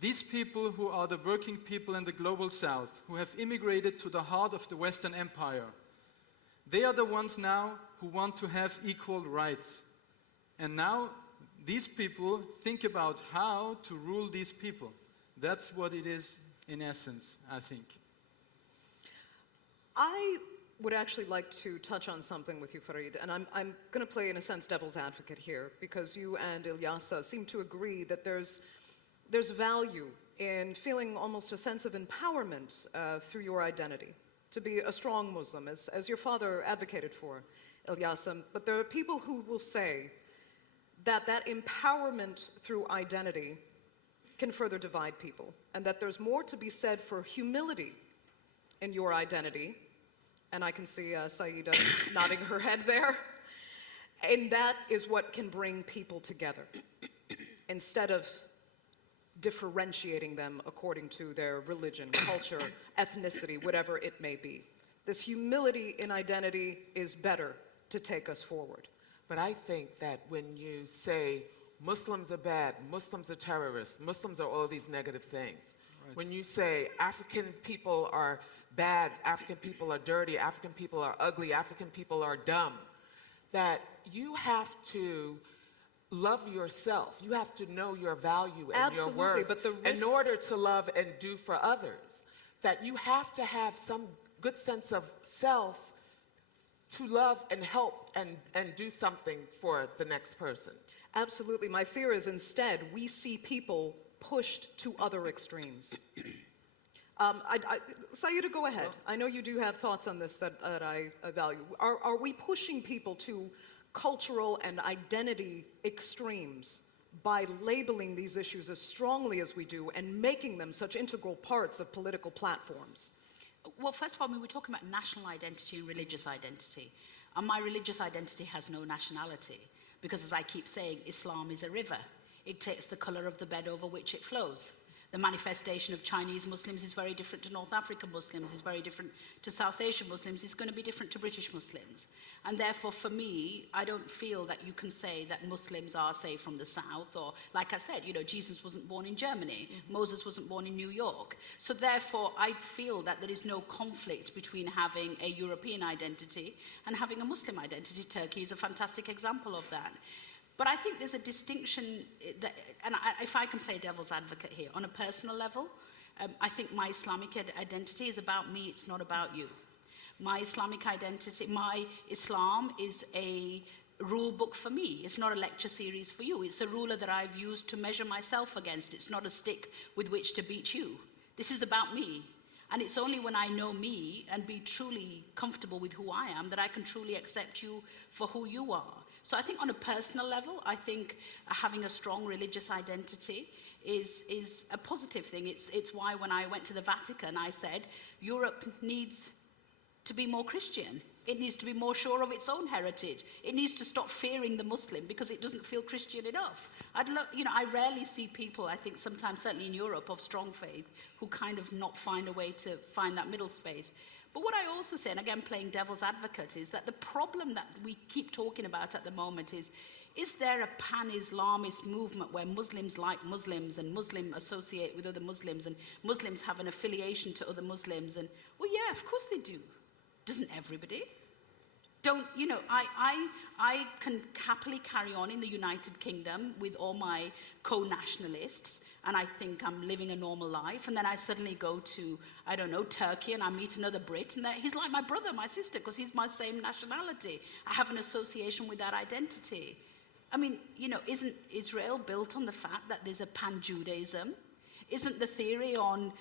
These people who are the working people in the global south, who have immigrated to the heart of the Western Empire, they are the ones now who want to have equal rights. And now these people think about how to rule these people. That's what it is in essence, I think. I would actually like to touch on something with you, Farid, and I'm going to play, in a sense, devil's advocate here, because you and Ilyasah seem to agree that there's value in feeling almost a sense of empowerment through your identity, to be a strong Muslim, as your father advocated for, Ilyasah. But there are people who will say that that empowerment through identity can further divide people, and that there's more to be said for humility in your identity, and I can see Sayeeda nodding her head there, and that is what can bring people together, instead of differentiating them according to their religion, culture, ethnicity, whatever it may be. This humility in identity is better to take us forward. But I think that when you say Muslims are bad, Muslims are terrorists, Muslims are all these negative things. Right. When you say African people are bad, African people are dirty, African people are ugly, African people are dumb, that you have to love yourself. You have to know your value and Absolutely, your worth but the risk... in order to love and do for others. That you have to have some good sense of self to love and help and do something for the next person. Absolutely. My fear is instead we see people pushed to other extremes. Sayeeda, go ahead. I know you do have thoughts on this that I value. Are we pushing people to cultural and identity extremes by labeling these issues as strongly as we do and making them such integral parts of political platforms? Well, first of all, we're talking about national identity and religious identity. And my religious identity has no nationality because, as I keep saying, Islam is a river. It takes the color of the bed over which it flows. The manifestation of Chinese Muslims is very different to North African Muslims, is very different to South Asian Muslims, it's going to be different to British Muslims. And therefore, for me, I don't feel that you can say that Muslims are, say, from the South, or, like I said, you know, Jesus wasn't born in Germany, Moses wasn't born in New York. So therefore, I feel that there is no conflict between having a European identity and having a Muslim identity. Turkey is a fantastic example of that. But I think there's a distinction, and if I can play devil's advocate here, on a personal level, I think my Islamic identity is about me, it's not about you. My Islamic identity, my Islam is a rule book for me. It's not a lecture series for you. It's a ruler that I've used to measure myself against. It's not a stick with which to beat you. This is about me. And it's only when I know me and be truly comfortable with who I am that I can truly accept you for who you are. So I think on a personal level, I think having a strong religious identity is a positive thing. It's why when I went to the Vatican, I said, Europe needs to be more Christian. It needs to be more sure of its own heritage. It needs to stop fearing the Muslim because it doesn't feel Christian enough. I rarely see people, I think sometimes, certainly in Europe, of strong faith, who kind of not find a way to find that middle space. But what I also say, and again playing devil's advocate, is that the problem that we keep talking about at the moment is there a pan-Islamist movement where Muslims like Muslims and Muslims associate with other Muslims and Muslims have an affiliation to other Muslims? And, well, yeah, of course they do. Doesn't everybody? I can happily carry on in the United Kingdom with all my co-nationalists, and I think I'm living a normal life, and then I suddenly go to, I don't know, Turkey, and I meet another Brit, and he's like my brother, my sister, because he's my same nationality. I have an association with that identity. I mean, isn't Israel built on the fact that there's a pan-Judaism? Isn't the theory on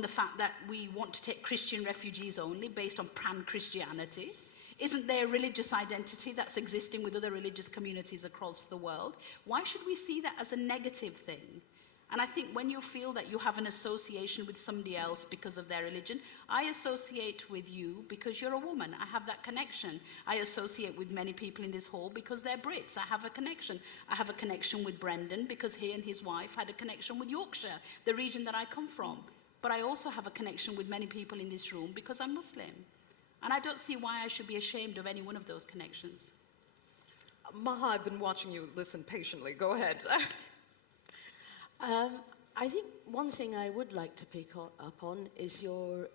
the fact that we want to take Christian refugees only based on pan-Christianity? Isn't there a religious identity that's existing with other religious communities across the world? Why should we see that as a negative thing? And I think when you feel that you have an association with somebody else because of their religion, I associate with you because you're a woman. I have that connection. I associate with many people in this hall because they're Brits. I have a connection. I have a connection with Brendan because he and his wife had a connection with Yorkshire, the region that I come from. But I also have a connection with many people in this room because I'm Muslim. And I don't see why I should be ashamed of any one of those connections. Maha, I've been watching you listen patiently. Go ahead. I think one thing I would like to pick up on is your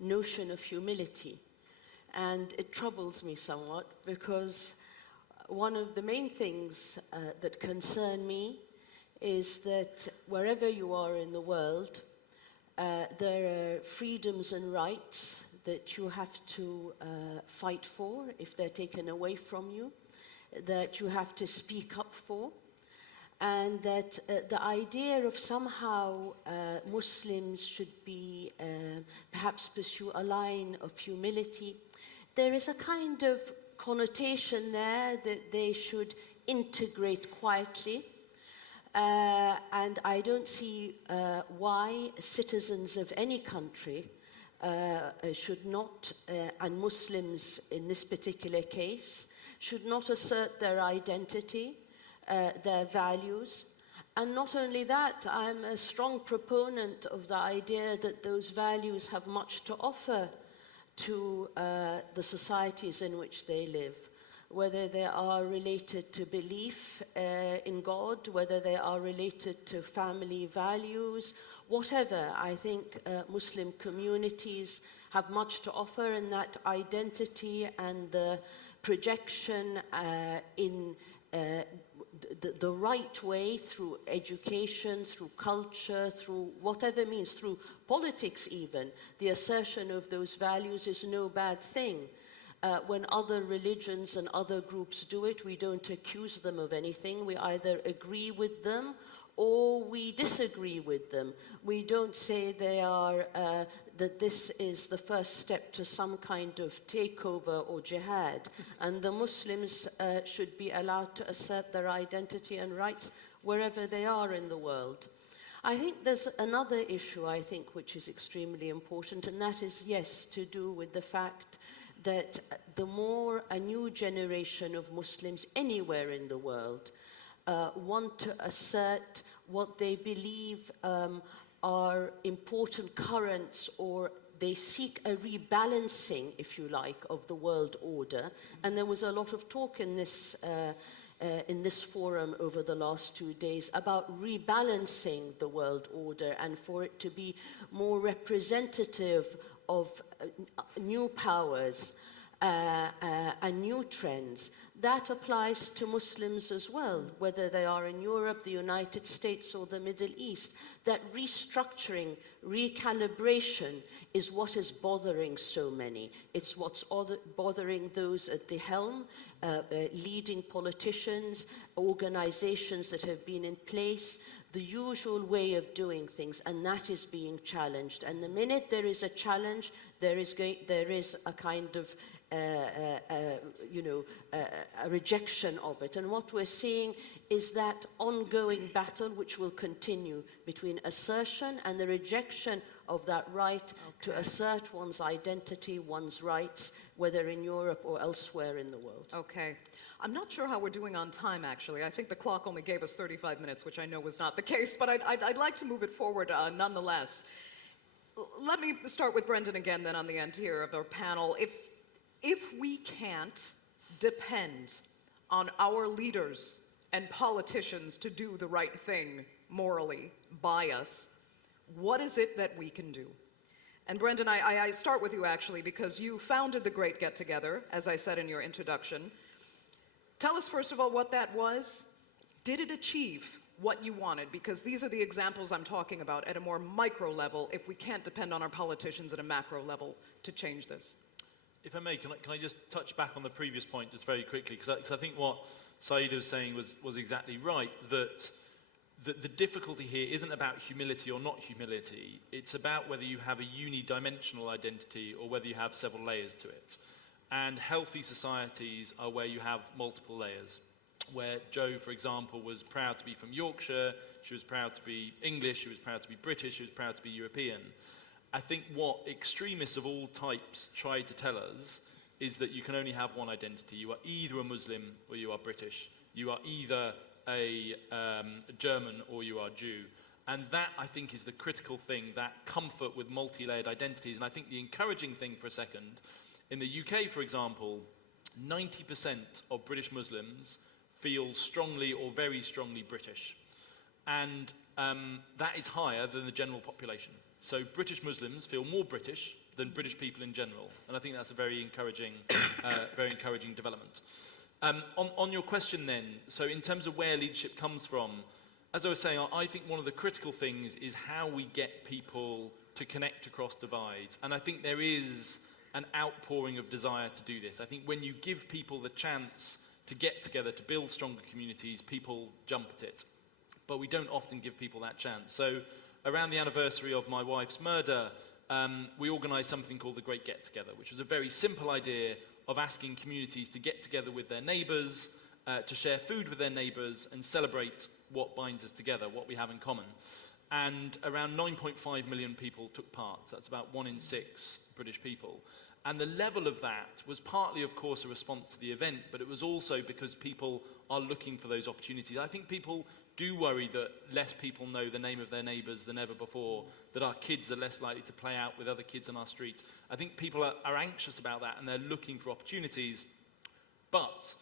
notion of humility. And it troubles me somewhat because one of the main things that concern me is that wherever you are in the world, there are freedoms and rights that you have to fight for if they're taken away from you, that you have to speak up for, and that the idea of somehow Muslims should be perhaps pursue a line of humility, there is a kind of connotation there that they should integrate quietly. And I don't see why citizens of any country should not, and Muslims in this particular case, should not assert their identity, their values. And not only that, I'm a strong proponent of the idea that those values have much to offer to the societies in which they live, whether they are related to belief in God, whether they are related to family values, whatever. I think Muslim communities have much to offer in that identity and the projection in the right way through education, through culture, through whatever means, through politics even. The assertion of those values is no bad thing. When other religions and other groups do it, we don't accuse them of anything. We either agree with them or we disagree with them. We don't say they are, that this is the first step to some kind of takeover or jihad. And the Muslims should be allowed to assert their identity and rights wherever they are in the world. I think there's another issue, I think, which is extremely important, and that is, yes, to do with the fact that the more a new generation of Muslims anywhere in the world want to assert what they believe are important currents, or they seek a rebalancing, if you like, of the world order. And there was a lot of talk in this forum over the last 2 days about rebalancing the world order and for it to be more representative of new powers and new trends. that applies to Muslims as well, whether they are in Europe, the United States, or the Middle East. That restructuring, recalibration is what is bothering so many. It's what's bothering those at the helm, leading politicians, organizations that have been in place, the usual way of doing things, and that is being challenged. And the minute there is a challenge, there is a kind of a rejection of it. And what we're seeing is that ongoing battle which will continue between assertion and the rejection of that right to assert one's identity, one's rights, whether in Europe or elsewhere in the world. Okay. I'm not sure how we're doing on time, actually. I think the clock only gave us 35 minutes, which I know was not the case, but I'd like to move it forward nonetheless. Let me start with Brendan again, then on the end here of our panel. If we can't depend on our leaders and politicians to do the right thing morally by us, what is it that we can do? And Brendan, I start with you actually, because you founded the Great Get Together, as I said in your introduction. Tell us first of all what that was. Did it achieve what you wanted? Because these are the examples I'm talking about at a more micro level, if we can't depend on our politicians at a macro level to change this. If I may, can I just touch back on the previous point just very quickly? Because I think what Sayeeda was saying was exactly right, that the difficulty here isn't about humility or not humility. It's about whether you have a unidimensional identity or whether you have several layers to it. And healthy societies are where you have multiple layers. Where Jo, for example, was proud to be from Yorkshire, she was proud to be English, she was proud to be British, she was proud to be European. I think what extremists of all types try to tell us is that you can only have one identity. You are either a Muslim or you are British. You are either a German or you are Jew. And that, I think, is the critical thing, that comfort with multi-layered identities. And I think the encouraging thing for a second, in the UK, for example, 90% of British Muslims feel strongly or very strongly British. And that is higher than the general population. So British Muslims feel more British than British people in general. And I think that's a very encouraging development. On your question then, so in terms of where leadership comes from, as I was saying, I think one of the critical things is how we get people to connect across divides. And I think there is an outpouring of desire to do this. I think when you give people the chance to get together, to build stronger communities, people jump at it. But we don't often give people that chance. So around the anniversary of my wife's murder, we organised something called the Great Get Together, which was a very simple idea of asking communities to get together with their neighbours, to share food with their neighbours and celebrate what binds us together, what we have in common. And around 9.5 million people took part. So that's about 1 in 6 British people. And the level of that was partly, of course, a response to the event, but it was also because people are looking for those opportunities. I think people do worry that less people know the name of their neighbours than ever before, that our kids are less likely to play out with other kids on our streets. I think people are anxious about that and they're looking for opportunities. But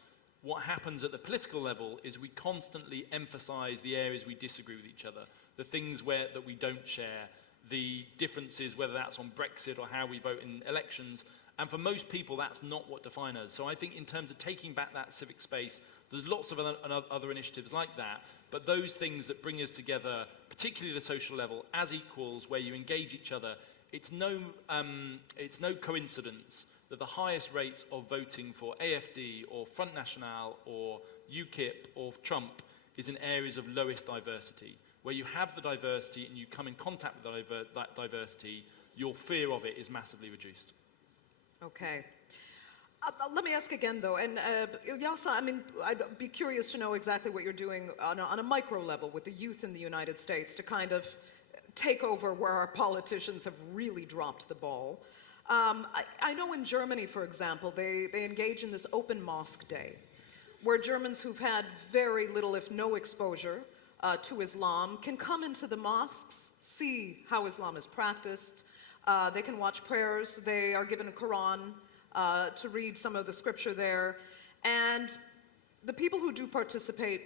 what happens at the political level is we constantly emphasise the areas we disagree with each other, the things that we don't share, the differences, whether that's on Brexit or how we vote in elections. And for most people, that's not what defines us. So I think in terms of taking back that civic space, there's lots of other initiatives like that. But those things that bring us together, particularly at a social level, as equals, where you engage each other, it's no coincidence that the highest rates of voting for AFD or Front National or UKIP or Trump is in areas of lowest diversity. Where you have the diversity and you come in contact with that diversity, your fear of it is massively reduced. Okay. Let me ask again, though, and Ilyasah, I mean, I'd be curious to know exactly what you're doing on a micro level with the youth in the United States to kind of take over where our politicians have really dropped the ball. I know in Germany, for example, they engage in this open mosque day, where Germans who've had very little, if no exposure to Islam can come into the mosques, see how Islam is practiced. They can watch prayers. They are given a Quran to read some of the scripture there. And the people who do participate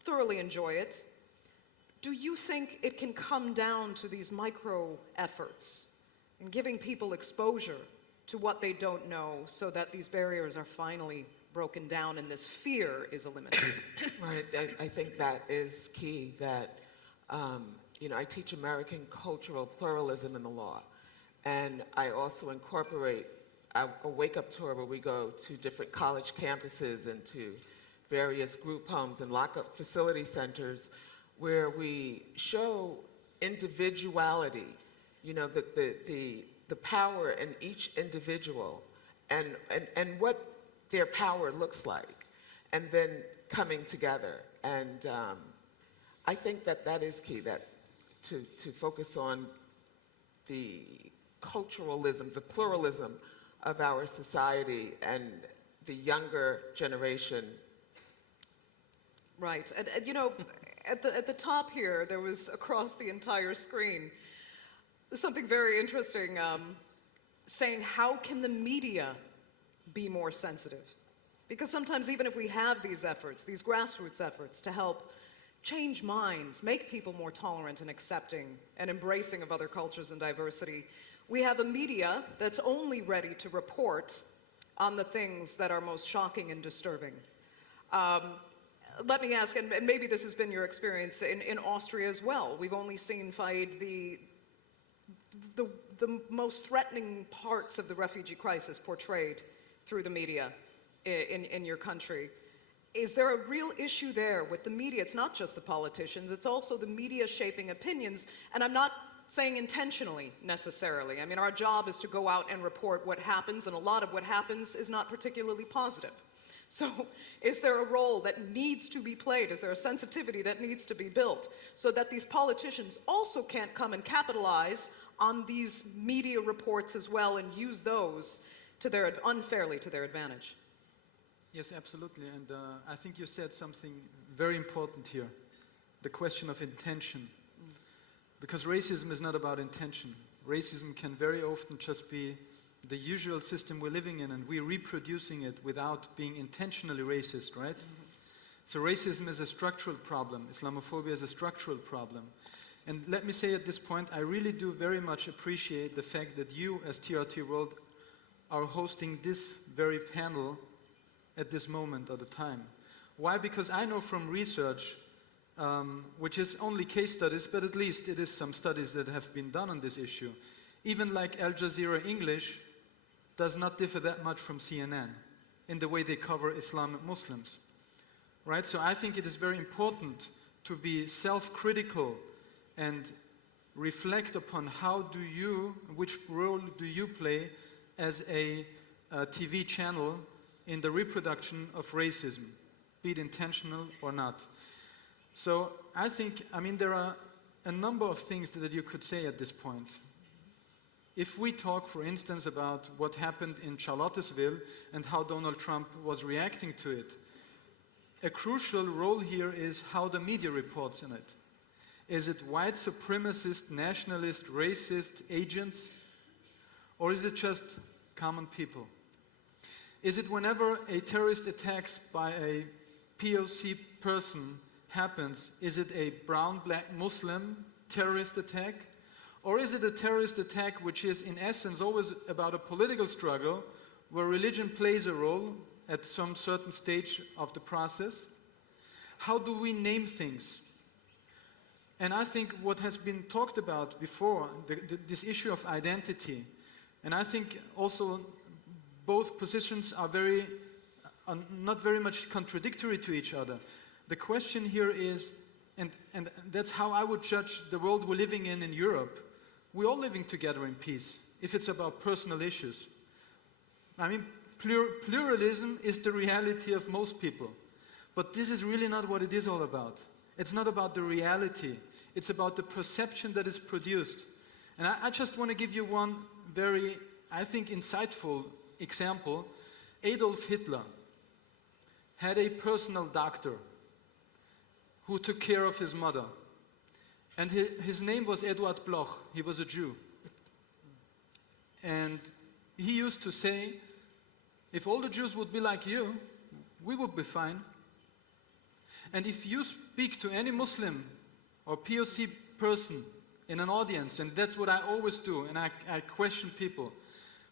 thoroughly enjoy it. Do you think it can come down to these micro efforts in giving people exposure to what they don't know so that these barriers are finally broken down and this fear is eliminated. Right, I think that is key, that, you know, I teach American cultural pluralism in the law, and I also incorporate a wake-up tour where we go to different college campuses and to various group homes and lock-up facility centers where we show individuality, you know, the power in each individual and what their power looks like, and then coming together. And I think that is key, that to focus on the culturalism, the pluralism of our society and the younger generation. Right, and you know, at the top here, there was across the entire screen something very interesting, saying how can the media be more sensitive? Because sometimes even if we have these efforts, these grassroots efforts to help change minds, make people more tolerant and accepting and embracing of other cultures and diversity, we have a media that's only ready to report on the things that are most shocking and disturbing. Let me ask, and maybe this has been your experience in Austria as well. We've only seen, Farid, the most threatening parts of the refugee crisis portrayed through the media in your country. Is there a real issue there with the media? It's not just the politicians, it's also the media shaping opinions, and I'm not saying intentionally necessarily. I mean, our job is to go out and report what happens, and a lot of what happens is not particularly positive. So is there a role that needs to be played? Is there a sensitivity that needs to be built so that these politicians also can't come and capitalize on these media reports as well and use those to unfairly to their advantage? Yes, absolutely. And I think you said something very important here, the question of intention. Because racism is not about intention. Racism can very often just be the usual system we're living in, and we're reproducing it without being intentionally racist, right? So racism is a structural problem. Islamophobia is a structural problem. And let me say at this point, I really do very much appreciate the fact that you, as TRT World, are hosting this very panel at this moment of the time. Why? Because I know from research, which is only case studies, but at least it is some studies that have been done on this issue. Even like Al Jazeera English does not differ that much from CNN in the way they cover Islam and Muslims, right? So I think it is very important to be self-critical and reflect upon which role do you play as a TV channel in the reproduction of racism, be it intentional or not. So I think, there are a number of things that you could say at this point. If we talk, for instance, about what happened in Charlottesville and how Donald Trump was reacting to it, a crucial role here is how the media reports on it. Is it white supremacist, nationalist, racist agents? Or is it just common people? Is it whenever a terrorist attack by a POC person happens, is it a brown, black, Muslim terrorist attack? Or is it a terrorist attack which is in essence always about a political struggle where religion plays a role at some certain stage of the process? How do we name things? And I think what has been talked about before, this issue of identity, and I think also both positions are not very much contradictory to each other. The question here is, and that's how I would judge the world we're living in Europe. We're all living together in peace, if it's about personal issues. Pluralism is the reality of most people. But this is really not what it is all about. It's not about the reality. It's about the perception that is produced. And I just want to give you one very, I think, insightful example. Adolf Hitler had a personal doctor who took care of his mother. And his name was Eduard Bloch. He was a Jew. And he used to say, if all the Jews would be like you, we would be fine. And if you speak to any Muslim or POC person in an audience, and that's what I always do, and I question people,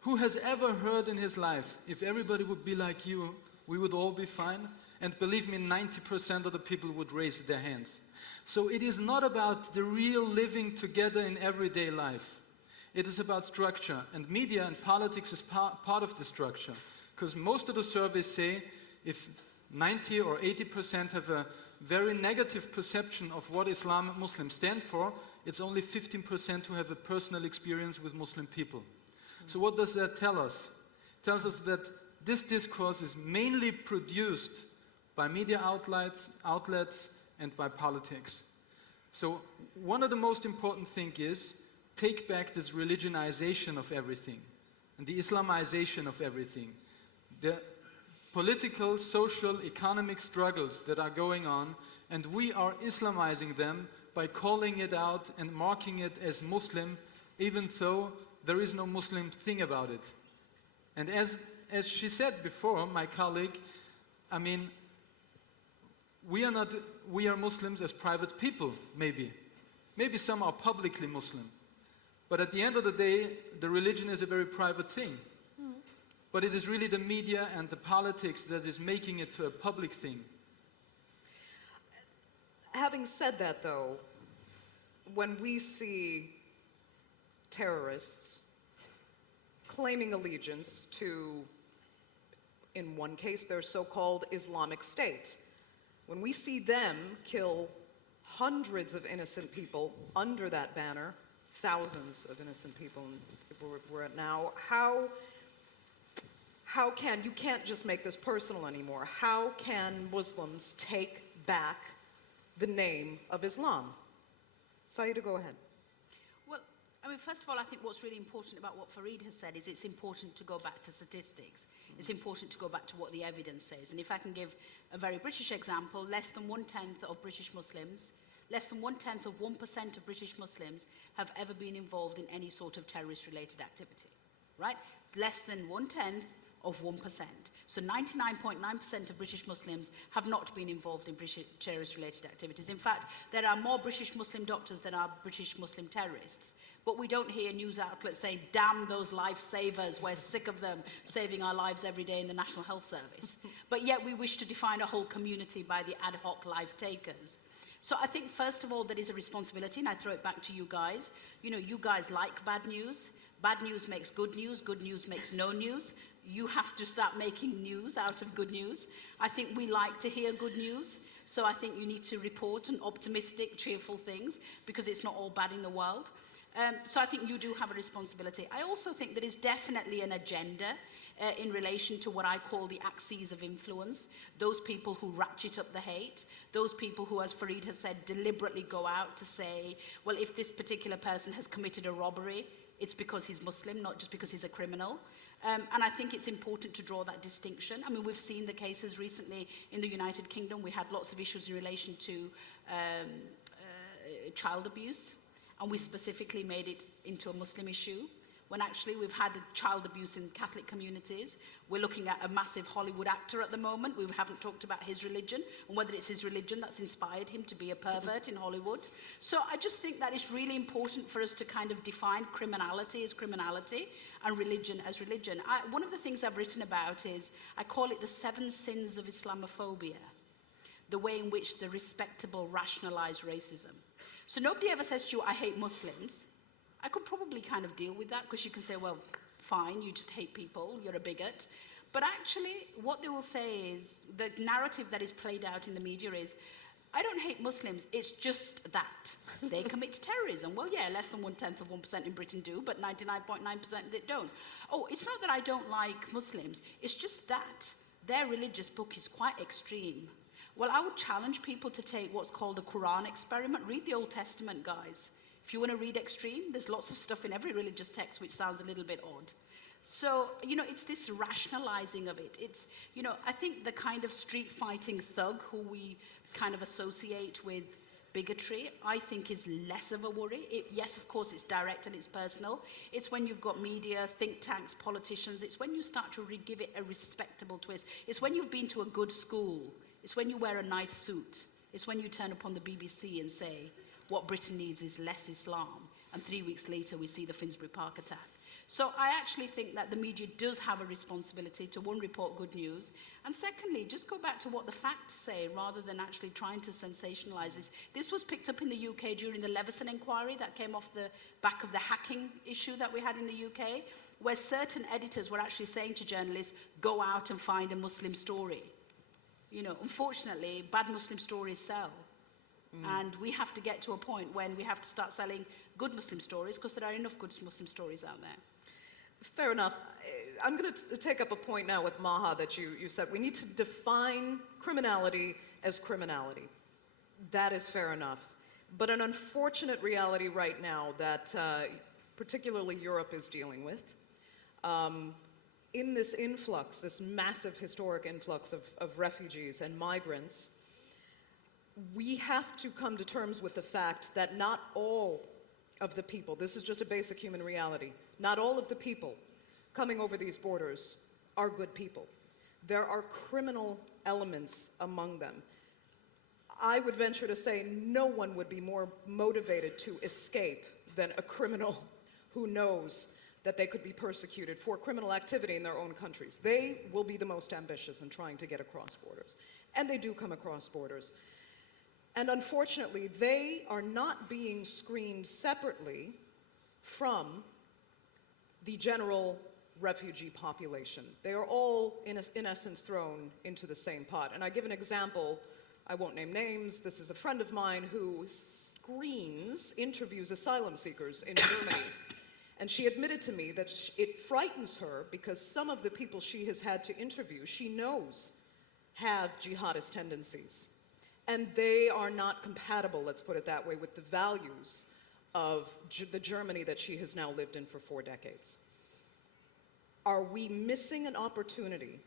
who has ever heard in his life, if everybody would be like you, we would all be fine. And believe me, 90% of the people would raise their hands. So it is not about the real living together in everyday life. It is about structure. And media and politics is part of the structure. Because most of the surveys say if 90 or 80% have a very negative perception of what Islam and Muslims stand for, it's only 15% who have a personal experience with Muslim people. So what does that tell us? It tells us that this discourse is mainly produced by media outlets and by politics. So one of the most important things is take back this religionization of everything and the Islamization of everything. The political, social, economic struggles that are going on, and we are Islamizing them by calling it out and marking it as Muslim, even though there is no Muslim thing about it. And as she said before, my colleague, I mean, we are Muslims as private people, maybe. Maybe some are publicly Muslim. But at the end of the day, the religion is a very private thing. But it is really the media and the politics that is making it to a public thing. Having said that, though, when we see terrorists claiming allegiance to, in one case, their so-called Islamic State, when we see them kill hundreds of innocent people under that banner, thousands of innocent people we're at now, how can, you can't just make this personal anymore, how can Muslims take back the name of Islam? Sayeeda, go ahead. Well, I mean, first of all, I think what's really important about what Farid has said is it's important to go back to statistics. It's important to go back to what the evidence says. And if I can give a very British example, less than 1/10 of British Muslims, less than 1/10 of 1% of British Muslims have ever been involved in any sort of terrorist-related activity, right? Less than 1/10 of 1%. So 99.9% of British Muslims have not been involved in terrorist-related activities. In fact, there are more British Muslim doctors than are British Muslim terrorists. But we don't hear news outlets saying, damn those lifesavers, we're sick of them saving our lives every day in the National Health Service. But yet we wish to define a whole community by the ad hoc life takers. So I think, first of all, there is a responsibility, and I throw it back to you guys. You know, you guys like bad news. Bad news makes good news makes no news. You have to start making news out of good news. I think we like to hear good news, so I think you need to report on optimistic, cheerful things, because it's not all bad in the world. So I think you do have a responsibility. I also think there is definitely an agenda in relation to what I call the axes of influence, those people who ratchet up the hate, those people who, as Farid has said, deliberately go out to say, well, if this particular person has committed a robbery, it's because he's Muslim, not just because he's a criminal. And I think it's important to draw that distinction. I mean, we've seen the cases recently in the United Kingdom. We had lots of issues in relation to child abuse, and we specifically made it into a Muslim issue, when actually we've had child abuse in Catholic communities. We're looking at a massive Hollywood actor at the moment. We haven't talked about his religion and whether it's his religion that's inspired him to be a pervert in Hollywood. So I just think that it's really important for us to kind of define criminality as criminality and religion as religion. One of the things I've written about is, I call it the 7 sins of Islamophobia, the way in which the respectable rationalize racism. So nobody ever says to you, I hate Muslims. I could probably kind of deal with that, because you can say, well, fine, you just hate people, you're a bigot. But actually, what they will say is, the narrative that is played out in the media is, I don't hate Muslims, it's just that they commit terrorism. Well, yeah, less than 1/10 of 1% in Britain do, but 99.9% that don't. Oh, it's not that I don't like Muslims, it's just that their religious book is quite extreme. Well, I would challenge people to take what's called a Quran experiment. Read the Old Testament, guys. If you want to read extreme, there's lots of stuff in every religious text which sounds a little bit odd. So, you know, it's this rationalizing of it. It's, you know, I think the kind of street fighting thug who we kind of associate with bigotry, I think is less of a worry. Yes, of course, it's direct and it's personal. It's when you've got media, think tanks, politicians. It's when you start to give it a respectable twist. It's when you've been to a good school. It's when you wear a nice suit. It's when you turn up on the BBC and say, what Britain needs is less Islam. And 3 weeks later, we see the Finsbury Park attack. So I actually think that the media does have a responsibility to, one, report good news, and secondly, just go back to what the facts say rather than actually trying to sensationalize this. This was picked up in the UK during the Leveson inquiry that came off the back of the hacking issue that we had in the UK, where certain editors were actually saying to journalists, go out and find a Muslim story. You know, unfortunately, bad Muslim stories sell. And we have to get to a point when we have to start selling good Muslim stories, because there are enough good Muslim stories out there. Fair enough. I'm going to take up a point now with Maha that you said. We need to define criminality as criminality. That is fair enough. But an unfortunate reality right now that particularly Europe is dealing with, in this influx, this massive historic influx of refugees and migrants, we have to come to terms with the fact that not all of the people, this is just a basic human reality, not all of the people coming over these borders are good people. There are criminal elements among them. I would venture to say no one would be more motivated to escape than a criminal who knows that they could be persecuted for criminal activity in their own countries. They will be the most ambitious in trying to get across borders. And they do come across borders. And unfortunately, they are not being screened separately from the general refugee population. They are all, in essence, thrown into the same pot. And I give an example, I won't name names, this is a friend of mine who interviews asylum seekers in Germany. And she admitted to me that it frightens her because some of the people she has had to interview, she knows, have jihadist tendencies. And they are not compatible, let's put it that way, with the values of the Germany that she has now lived in for 4 decades. Are we missing an opportunity,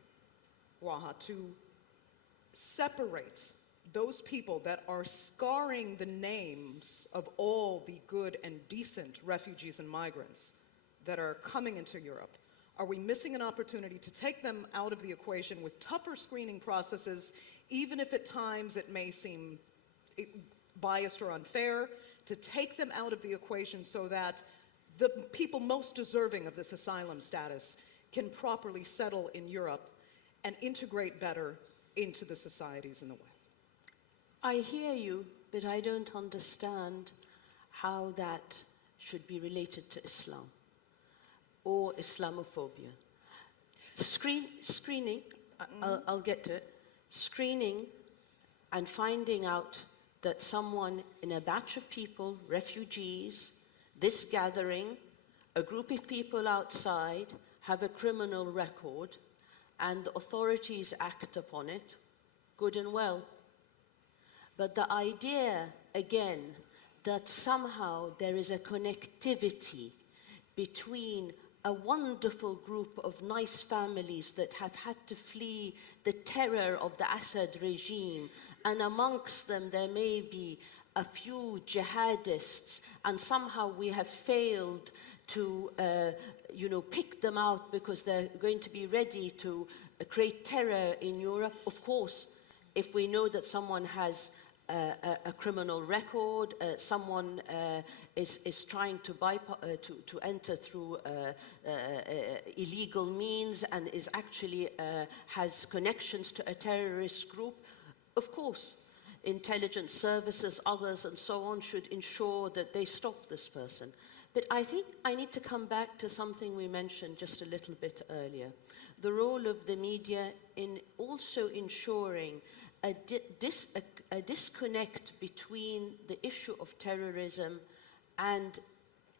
Waha, to separate those people that are scarring the names of all the good and decent refugees and migrants that are coming into Europe? Are we missing an opportunity to take them out of the equation with tougher screening processes, even if at times it may seem biased or unfair, to take them out of the equation so that the people most deserving of this asylum status can properly settle in Europe and integrate better into the societies in the West? I hear you, but I don't understand how that should be related to Islam or Islamophobia. Screening, I'll get to it. Screening and finding out that someone in a batch of people, refugees, this gathering, a group of people outside have a criminal record and the authorities act upon it, good and well. But the idea, again, that somehow there is a connectivity between a wonderful group of nice families that have had to flee the terror of the Assad regime, and amongst them there may be a few jihadists, and somehow we have failed to pick them out because they're going to be ready to create terror in Europe. Of course, if we know that someone has a criminal record, someone is trying to enter through illegal means and is actually has connections to a terrorist group, of course, intelligence services, others and so on should ensure that they stop this person. But I think I need to come back to something we mentioned just a little bit earlier. The role of the media in also ensuring a disconnect between the issue of terrorism and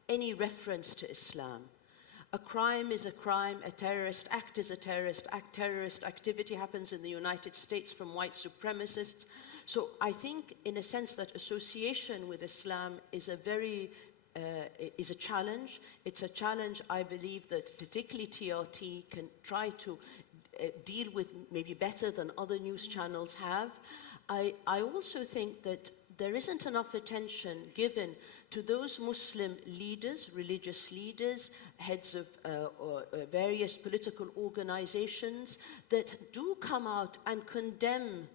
any reference to Islam. A crime is a crime, a terrorist act is a terrorist act. Terrorist activity happens in the United States from white supremacists. So I think, in a sense, that association with Islam is is a challenge. It's a challenge, I believe, that particularly TRT can try to deal with maybe better than other news channels have. I also think that there isn't enough attention given to those Muslim leaders, religious leaders, heads of various political organizations that do come out and condemn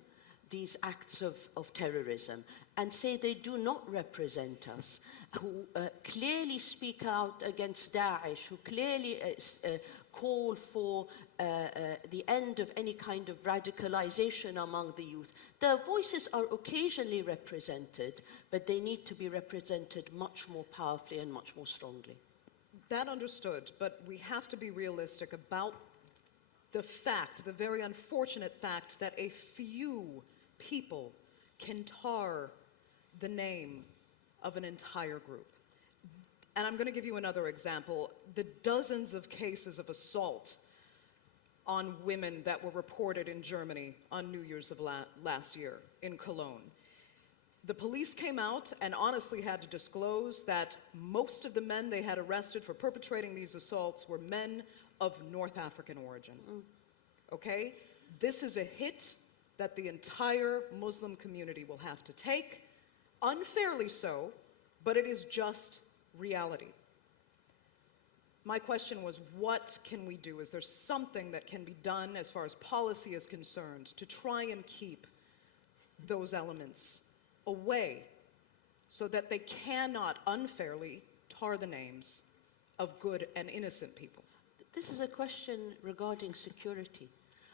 these acts of terrorism and say they do not represent us, who clearly speak out against Daesh, who clearly call for the end of any kind of radicalization among the youth. Their voices are occasionally represented, but they need to be represented much more powerfully and much more strongly. That understood, but we have to be realistic about the fact, the very unfortunate fact, that a few people can tar the name of an entire group. And I'm going to give you another example. The dozens of cases of assault on women that were reported in Germany on New Year's of last year in Cologne. The police came out and honestly had to disclose that most of the men they had arrested for perpetrating these assaults were men of North African origin. Okay? This is a hit that the entire Muslim community will have to take, unfairly so, but it is just reality. My question was, what can we do? Is there something that can be done as far as policy is concerned to try and keep those elements away so that they cannot unfairly tar the names of good and innocent people? This is a question regarding security.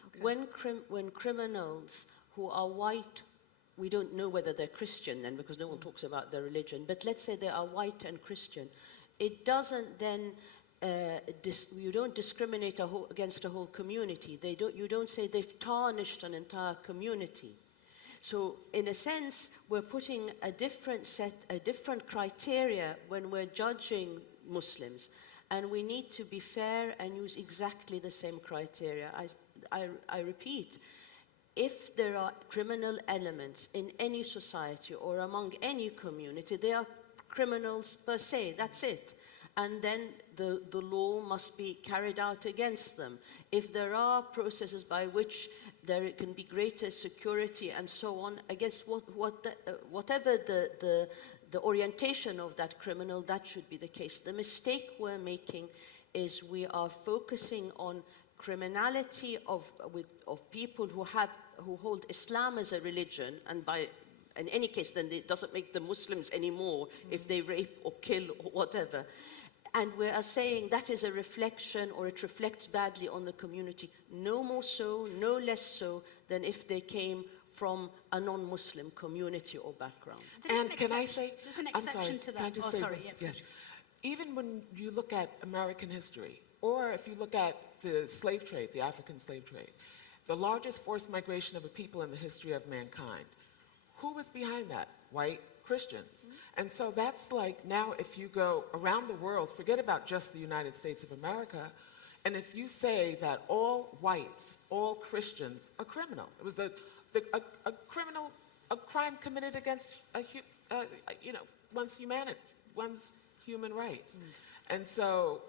Okay. When criminals who are white, we don't know whether they're Christian then, because no one talks about their religion, but let's say they are white and Christian, it doesn't then, you don't discriminate against a whole community. You don't say they've tarnished an entire community. So in a sense, we're putting a different criteria when we're judging Muslims. And we need to be fair and use exactly the same criteria. I repeat, if there are criminal elements in any society or among any community, they are criminals per se, that's it. And then the law must be carried out against them. If there are processes by which there can be greater security and so on, against whatever the orientation of that criminal, that should be the case. The mistake we're making is we are focusing on criminality of people who hold Islam as a religion, and in any case then it doesn't make them Muslims anymore if they rape or kill or whatever. And we are saying that is a reflection, or it reflects badly on the community. No more so, no less so than if they came from a non-Muslim community or background. And can I say, there's an exception to that. Can I just say, yes. Even when you look at American history, or if you look at the slave trade, the African slave trade, the largest forced migration of a people in the history of mankind, who was behind that? White Christians. And so that's like, now if you go around the world, forget about just the United States of America, and if you say that all whites, all Christians are criminal, it was a crime committed against one's humanity, one's human rights. And so,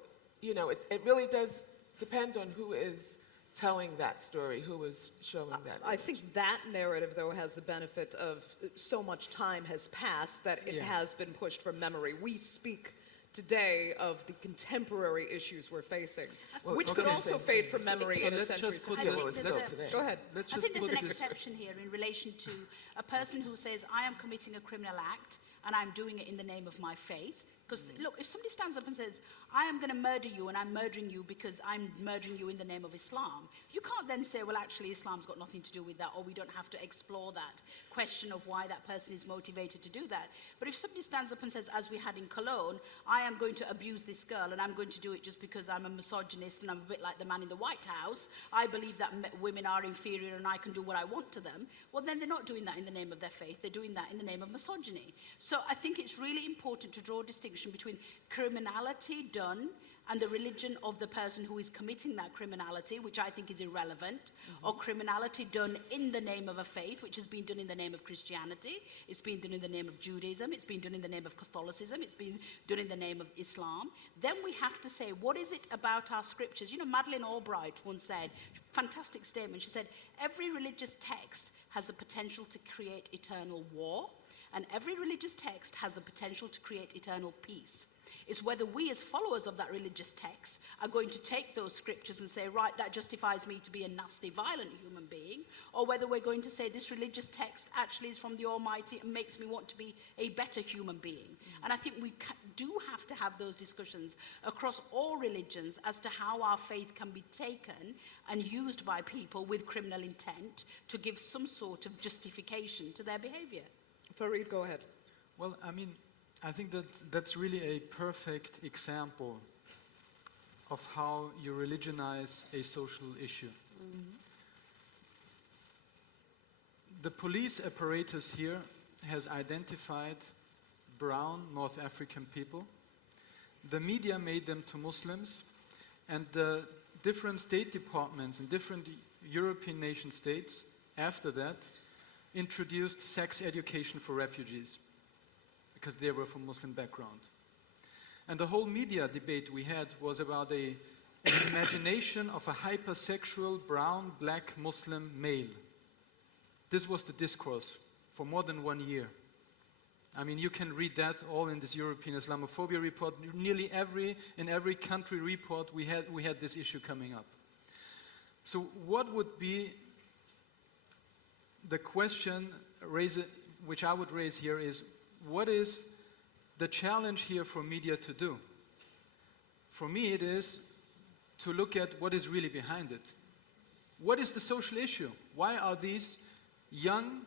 it really does depend on who is telling that story, who is showing that. I think that narrative, though, has the benefit of so much time has passed that it has been pushed from memory. We speak today of the contemporary issues we're facing, which could also fade from memory in a century's time. Go ahead. I think there's an exception here in relation to a person who says, I am committing a criminal act and I'm doing it in the name of my faith. Because, look, if somebody stands up and says, I am going to murder you and I'm murdering you because I'm murdering you in the name of Islam, you can't then say, well, actually, Islam's got nothing to do with that, or we don't have to explore that question of why that person is motivated to do that. But if somebody stands up and says, as we had in Cologne, I am going to abuse this girl and I'm going to do it just because I'm a misogynist and I'm a bit like the man in the White House, I believe that women are inferior and I can do what I want to them, well, then they're not doing that in the name of their faith, they're doing that in the name of misogyny. So I think it's really important to draw a distinction between criminality done and the religion of the person who is committing that criminality, which I think is irrelevant, or criminality done in the name of a faith, which has been done in the name of Christianity, it's been done in the name of Judaism, it's been done in the name of Catholicism, it's been done in the name of Islam. Then we have to say, what is it about our scriptures? Madeleine Albright once said, fantastic statement, she said, every religious text has the potential to create eternal war, and every religious text has the potential to create eternal peace. It's whether we as followers of that religious text are going to take those scriptures and say, right, that justifies me to be a nasty, violent human being, or whether we're going to say this religious text actually is from the Almighty and makes me want to be a better human being. And I think we do have to have those discussions across all religions as to how our faith can be taken and used by people with criminal intent to give some sort of justification to their behavior. Farid, go ahead. Well, I mean, I think that's really a perfect example of how you religionize a social issue. The police apparatus here has identified brown North African people. The media made them to Muslims, and the different state departments in different European nation states after that introduced sex education for refugees because they were from Muslim background. And the whole media debate we had was about an imagination of a hypersexual brown black Muslim male. This was the discourse for more than 1 year. I mean, you can read that all in this European Islamophobia report. Nearly in every country report we had this issue coming up. So what would be the question which I would raise here is, what is the challenge here for media to do? For me, it is to look at what is really behind it. What is the social issue? Why are these young,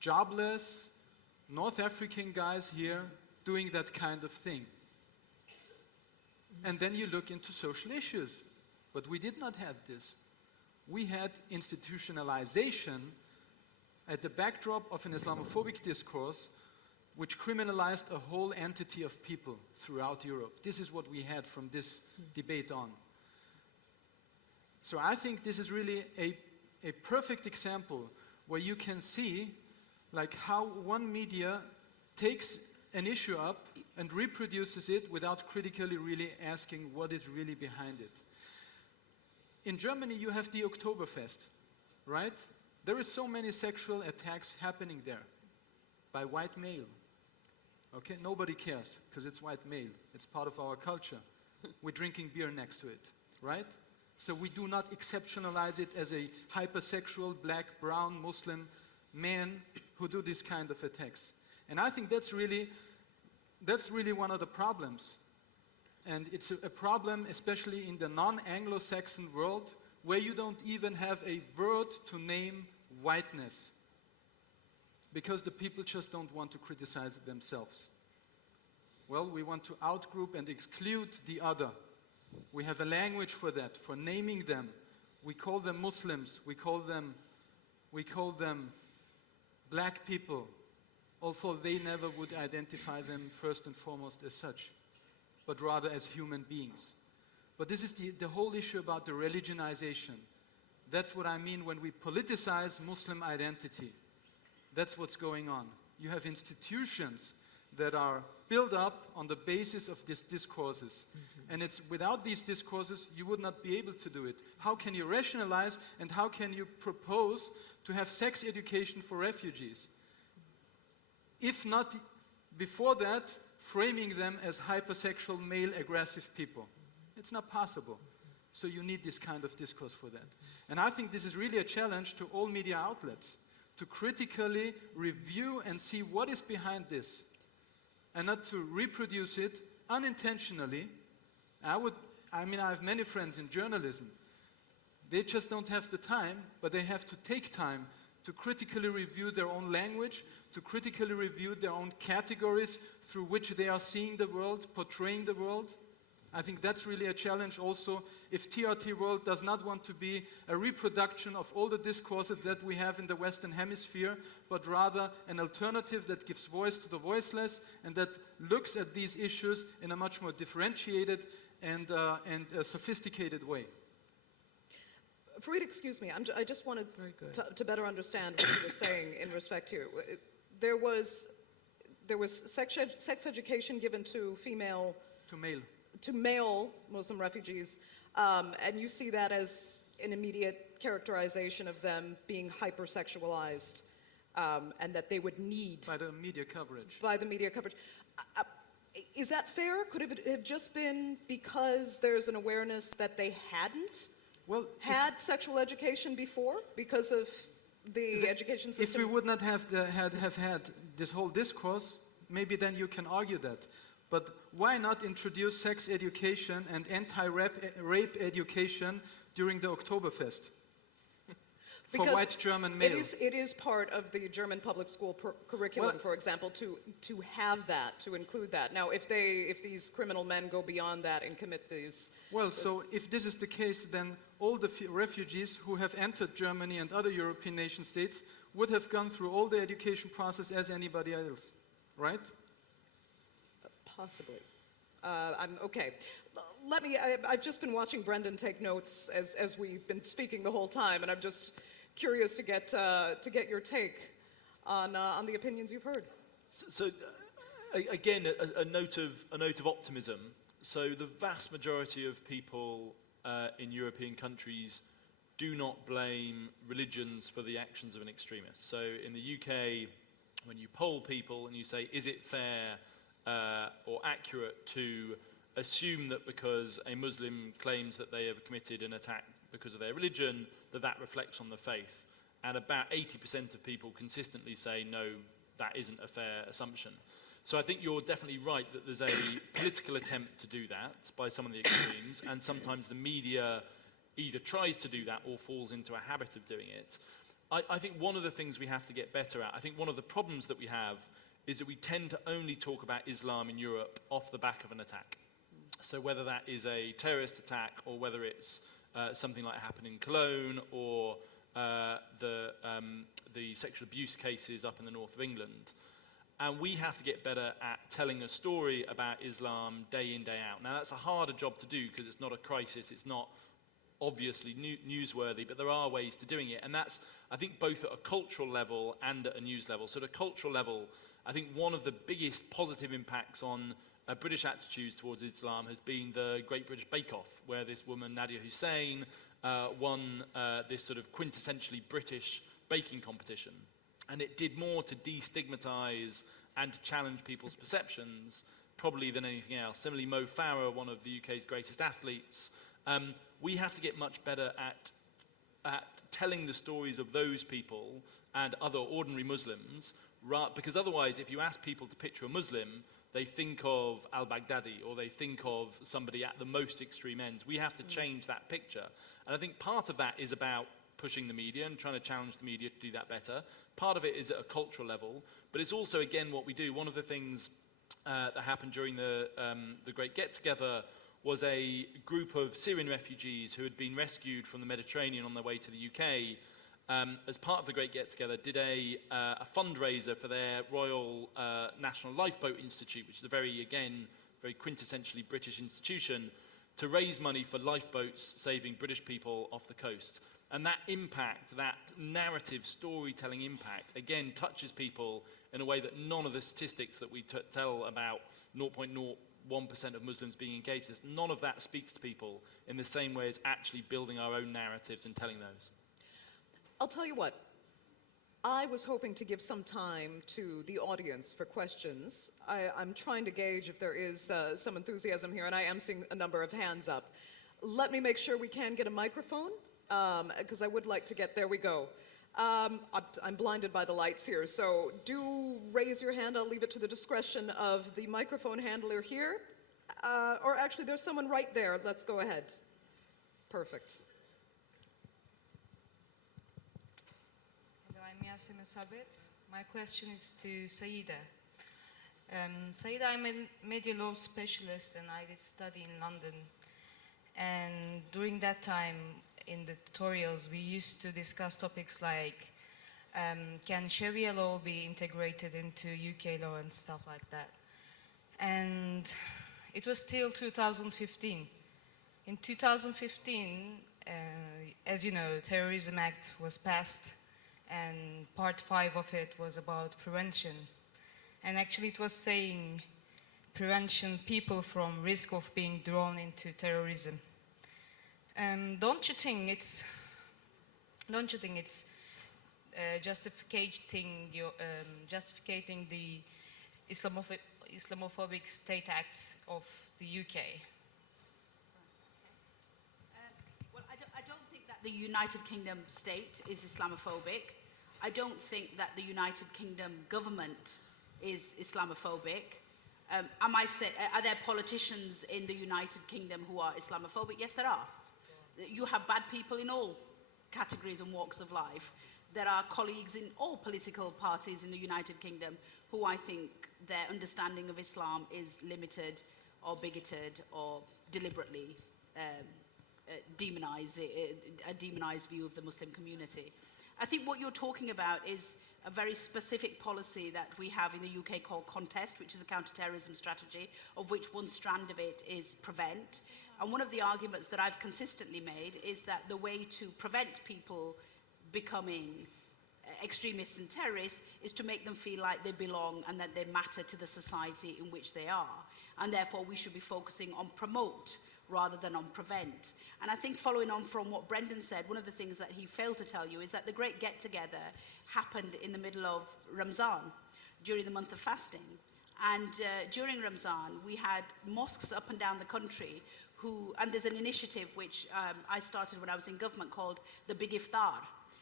jobless, North African guys here doing that kind of thing? And then you look into social issues. But we did not have this. We had institutionalization at the backdrop of an Islamophobic discourse which criminalized a whole entity of people throughout Europe. This is what we had from this debate on. So I think this is really a perfect example where you can see like how one media takes an issue up and reproduces it without critically really asking what is really behind it. In Germany, you have the Oktoberfest, right? There is so many sexual attacks happening there by white male. Okay, nobody cares because it's white male. It's part of our culture. We're drinking beer next to it, right? So we do not exceptionalize it as a hypersexual, black, brown, Muslim men who do this kind of attacks. And I think that's really one of the problems. And it's a problem especially in the non-Anglo-Saxon world where you don't even have a word to name whiteness because the people just don't want to criticize it themselves. Well, we want to outgroup and exclude the other. We have a language for that, for naming them. We call them Muslims, we call them black people, although they never would identify them first and foremost as such, but rather as human beings. But this is the whole issue about the religionization. That's what I mean when we politicize Muslim identity. That's what's going on. You have institutions that are built up on the basis of these discourses. And it's without these discourses, you would not be able to do it. How can you rationalize and how can you propose to have sex education for refugees? If not before that, framing them as hypersexual, male, aggressive people. It's not possible. So you need this kind of discourse for that. And I think this is really a challenge to all media outlets to critically review and see what is behind this and not to reproduce it unintentionally. I have many friends in journalism. They just don't have the time, but they have to take time to critically review their own language, to critically review their own categories through which they are seeing the world, portraying the world. I think that's really a challenge also if TRT world does not want to be a reproduction of all the discourses that we have in the Western Hemisphere, but rather an alternative that gives voice to the voiceless and that looks at these issues in a much more differentiated and sophisticated way. Farid, excuse me, I just wanted to better understand what you were saying in respect here. There was sex education given to male Muslim refugees, and you see that as an immediate characterization of them being hypersexualized, and that they would need... By the media coverage. By the media coverage. Is that fair? Could it have just been because there's an awareness that they hadn't had sexual education before because of the education system? If we would not have had this whole discourse, maybe then you can argue that. But why not introduce sex education and anti-rape education during the Oktoberfest? For white German males. It is part of the German public school curriculum, for example, to have that, to include that. Now, if these criminal men go beyond that and commit these... Well, so if this is the case, then all the refugees who have entered Germany and other European nation states would have gone through all the education process as anybody else, right? Possibly. Okay. I've just been watching Brendan take notes as we've been speaking the whole time, and I'm just curious to get your take on the opinions you've heard. So again, a note of optimism. So the vast majority of people in European countries do not blame religions for the actions of an extremist. So in the UK, when you poll people and you say, is it fair or accurate to assume that because a Muslim claims that they have committed an attack because of their religion, that reflects on the faith. And about 80% of people consistently say, no, that isn't a fair assumption. So I think you're definitely right that there's a political attempt to do that by some of the extremes, and sometimes the media either tries to do that or falls into a habit of doing it. I think one of the things we have to get better at, I think one of the problems that we have is that we tend to only talk about Islam in Europe off the back of an attack. So whether that is a terrorist attack or whether it's something like happened in Cologne or the sexual abuse cases up in the north of England. And we have to get better at telling a story about Islam day in, day out. Now that's a harder job to do because it's not a crisis, it's not obviously newsworthy, but there are ways to doing it. And that's, I think, both at a cultural level and at a news level. So at a cultural level, I think one of the biggest positive impacts on British attitudes towards Islam has been the Great British Bake Off, where this woman, Nadia Hussain, won this sort of quintessentially British baking competition. And it did more to destigmatize and to challenge people's perceptions, probably than anything else. Similarly, Mo Farah, one of the UK's greatest athletes, we have to get much better at telling the stories of those people and other ordinary Muslims, because otherwise, if you ask people to picture a Muslim, they think of al-Baghdadi or they think of somebody at the most extreme ends. We have to change that picture. And I think part of that is about pushing the media and trying to challenge the media to do that better. Part of it is at a cultural level, but it's also, again, what we do. One of the things that happened during the Great Get-Together was a group of Syrian refugees who had been rescued from the Mediterranean on their way to the UK, as part of the Great Get-Together, did a fundraiser for their Royal National Lifeboat Institute, which is a very quintessentially British institution, to raise money for lifeboats saving British people off the coast. And that impact, that narrative storytelling impact, again, touches people in a way that none of the statistics that we tell about 0.01% of Muslims being engaged in this, none of that speaks to people in the same way as actually building our own narratives and telling those. I'll tell you what, I was hoping to give some time to the audience for questions. I'm trying to gauge if there is some enthusiasm here, and I am seeing a number of hands up. Let me make sure we can get a microphone, because I would like to get, there we go. I'm blinded by the lights here, so do raise your hand. I'll leave it to the discretion of the microphone handler here. Or actually, there's someone right there. Let's go ahead. Perfect. I'm Ilyasah. My question is to Sayeeda. Sayeeda, I'm a media law specialist and I did study in London. And during that time, in the tutorials, we used to discuss topics like, can Sharia law be integrated into UK law and stuff like that. And it was till 2015. In 2015, as you know, Terrorism Act was passed, and part 5 of it was about prevention. And actually it was saying prevention people from risk of being drawn into terrorism. Don't you think it's justificating the Islamophobic state acts of the UK? Well, I don't think that the United Kingdom state is Islamophobic. I don't think that the United Kingdom government is Islamophobic. Are there politicians in the United Kingdom who are Islamophobic? Yes, there are. You have bad people in all categories and walks of life. There are colleagues in all political parties in the United Kingdom who I think their understanding of Islam is limited or bigoted or deliberately a demonized view of the Muslim community. I think what you're talking about is a very specific policy that we have in the UK called Contest, which is a counter-terrorism strategy, of which one strand of it is prevent. And one of the arguments that I've consistently made is that the way to prevent people becoming extremists and terrorists is to make them feel like they belong and that they matter to the society in which they are. And therefore we should be focusing on promote rather than on prevent. And I think following on from what Brendan said, one of the things that he failed to tell you is that the great get-together happened in the middle of Ramzan, during the month of fasting. And during Ramzan, we had mosques up and down the country and there's an initiative which I started when I was in government called the Big Iftar.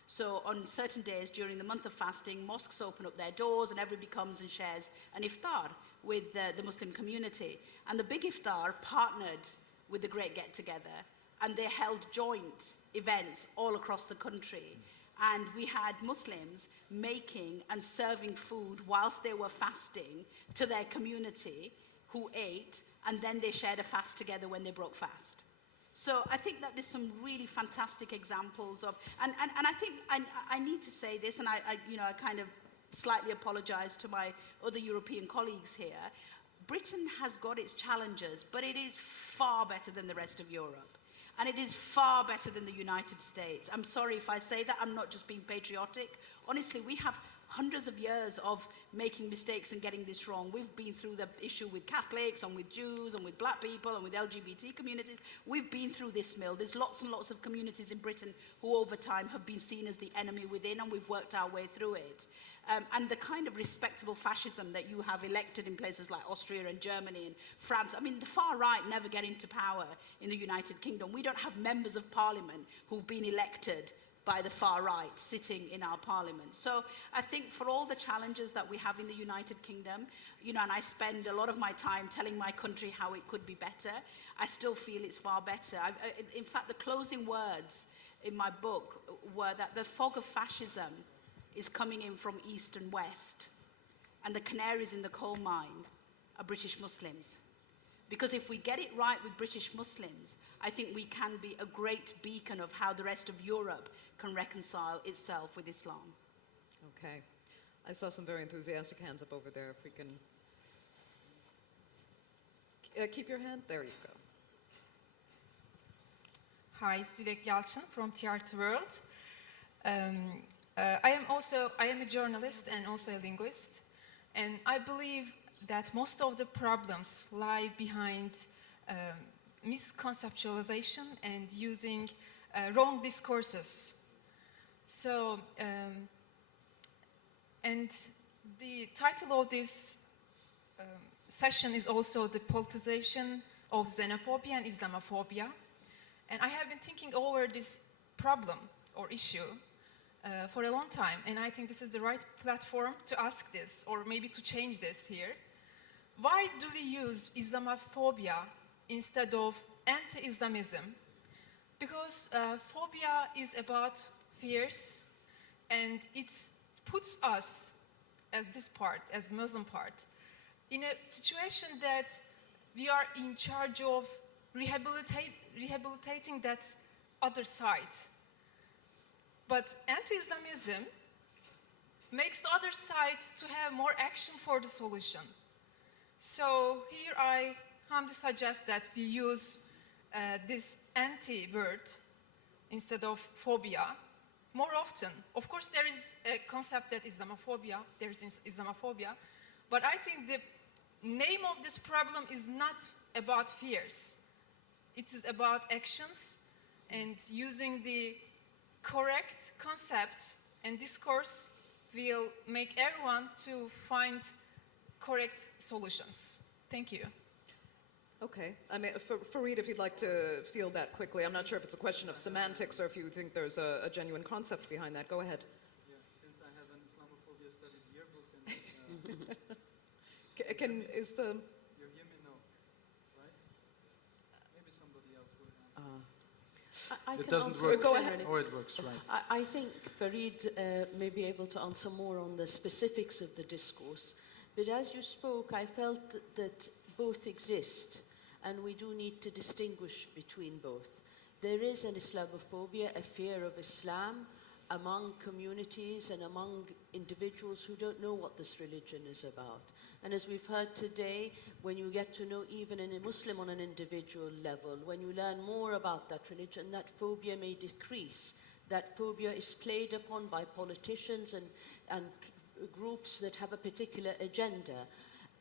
So on certain days during the month of fasting, mosques open up their doors and everybody comes and shares an iftar with the Muslim community. And the Big Iftar partnered with the Great Get Together, and they held joint events all across the country. And we had Muslims making and serving food whilst they were fasting to their community who ate, and then they shared a fast together when they broke fast. So I think that there's some really fantastic examples of, and I think I need to say this, and I kind of slightly apologize to my other European colleagues here. Britain has got its challenges, but it is far better than the rest of Europe. And it is far better than the United States. I'm sorry if I say that, I'm not just being patriotic. Honestly, we have hundreds of years of making mistakes and getting this wrong. We've been through the issue with Catholics and with Jews and with black people and with LGBT communities. We've been through this mill. There's lots and lots of communities in Britain who over time have been seen as the enemy within, and we've worked our way through it. And the kind of respectable fascism that you have elected in places like Austria and Germany and France, I mean, the far right never get into power in the United Kingdom. We don't have members of parliament who've been elected by the far right sitting in our parliament. So I think for all the challenges that we have in the United Kingdom, and I spend a lot of my time telling my country how it could be better, I still feel it's far better. In fact, the closing words in my book were that the fog of fascism is coming in from east and west, and the canaries in the coal mine are British Muslims. Because if we get it right with British Muslims, I think we can be a great beacon of how the rest of Europe can reconcile itself with Islam. Okay. I saw some very enthusiastic hands up over there. If we can keep your hand, there you go. Hi, Dilek Yalçın from TRT World. I am a journalist and also a linguist, and I believe that most of the problems lie behind misconceptualization and using wrong discourses. So, and the title of this session is also the politicization of xenophobia and Islamophobia. And I have been thinking over this problem or issue for a long time, and I think this is the right platform to ask this, or maybe to change this here. Why do we use Islamophobia instead of anti-Islamism? Because phobia is about fears, and it puts us, as this part, as the Muslim part, in a situation that we are in charge of rehabilitating that other side. But anti-Islamism makes the other side to have more action for the solution. So here I humbly suggest that we use this anti-word instead of phobia more often. Of course, there is a concept that there is Islamophobia, but I think the name of this problem is not about fears. It is about actions, and using the correct concept and discourse will make everyone to find correct solutions. Thank you. Okay. I mean, Farid, if you'd like to field that quickly. I'm not sure if it's a question of semantics or if you think there's a genuine concept behind that. Go ahead. Yeah, since I have an Islamophobia studies yearbook and Is the... you hear me? No, right? Maybe somebody else will answer. I It can doesn't answer work. Go ahead. generally. Or it works, right? I think Farid may be able to answer more on the specifics of the discourse. But as you spoke, I felt that both exist, and we do need to distinguish between both. There is an Islamophobia, a fear of Islam, among communities and among individuals who don't know what this religion is about. And as we've heard today, when you get to know even a Muslim on an individual level, when you learn more about that religion, that phobia may decrease. That phobia is played upon by politicians and groups that have a particular agenda.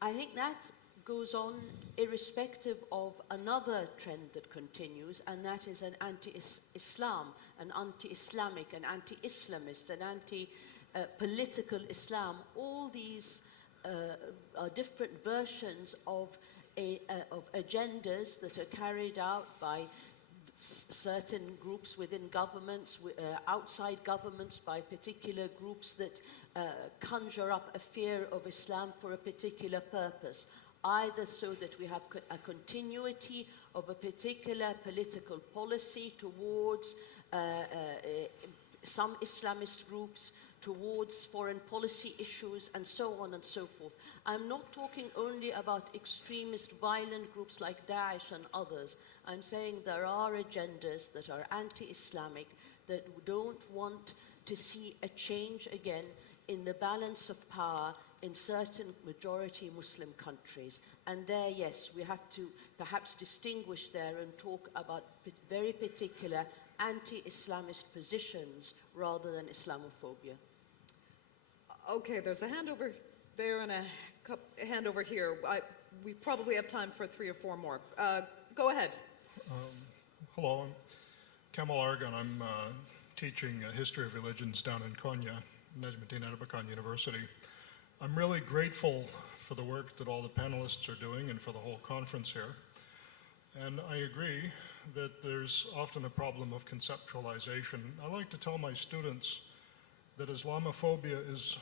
I think that goes on irrespective of another trend that continues, and that is an anti-Islam, an anti-Islamic, an anti-Islamist, an anti-political Islam. All these are different versions of agendas that are carried out by certain groups within governments, outside governments, by particular groups that conjure up a fear of Islam for a particular purpose, either so that we have a continuity of a particular political policy towards some Islamist groups, towards foreign policy issues, and so on and so forth. I'm not talking only about extremist violent groups like Daesh and others. I'm saying there are agendas that are anti-Islamic, that don't want to see a change again in the balance of power in certain majority Muslim countries. And there, yes, we have to perhaps distinguish there and talk about very particular anti-Islamist positions rather than Islamophobia. Okay, there's a hand over there and a hand over here. We probably have time for 3 or 4 more. Go ahead. Hello, I'm Kamal Argan. I'm teaching history of religions down in Konya, Necmettin Erbakan University. I'm really grateful for the work that all the panelists are doing and for the whole conference here. And I agree that there's often a problem of conceptualization. I like to tell my students that Islamophobia is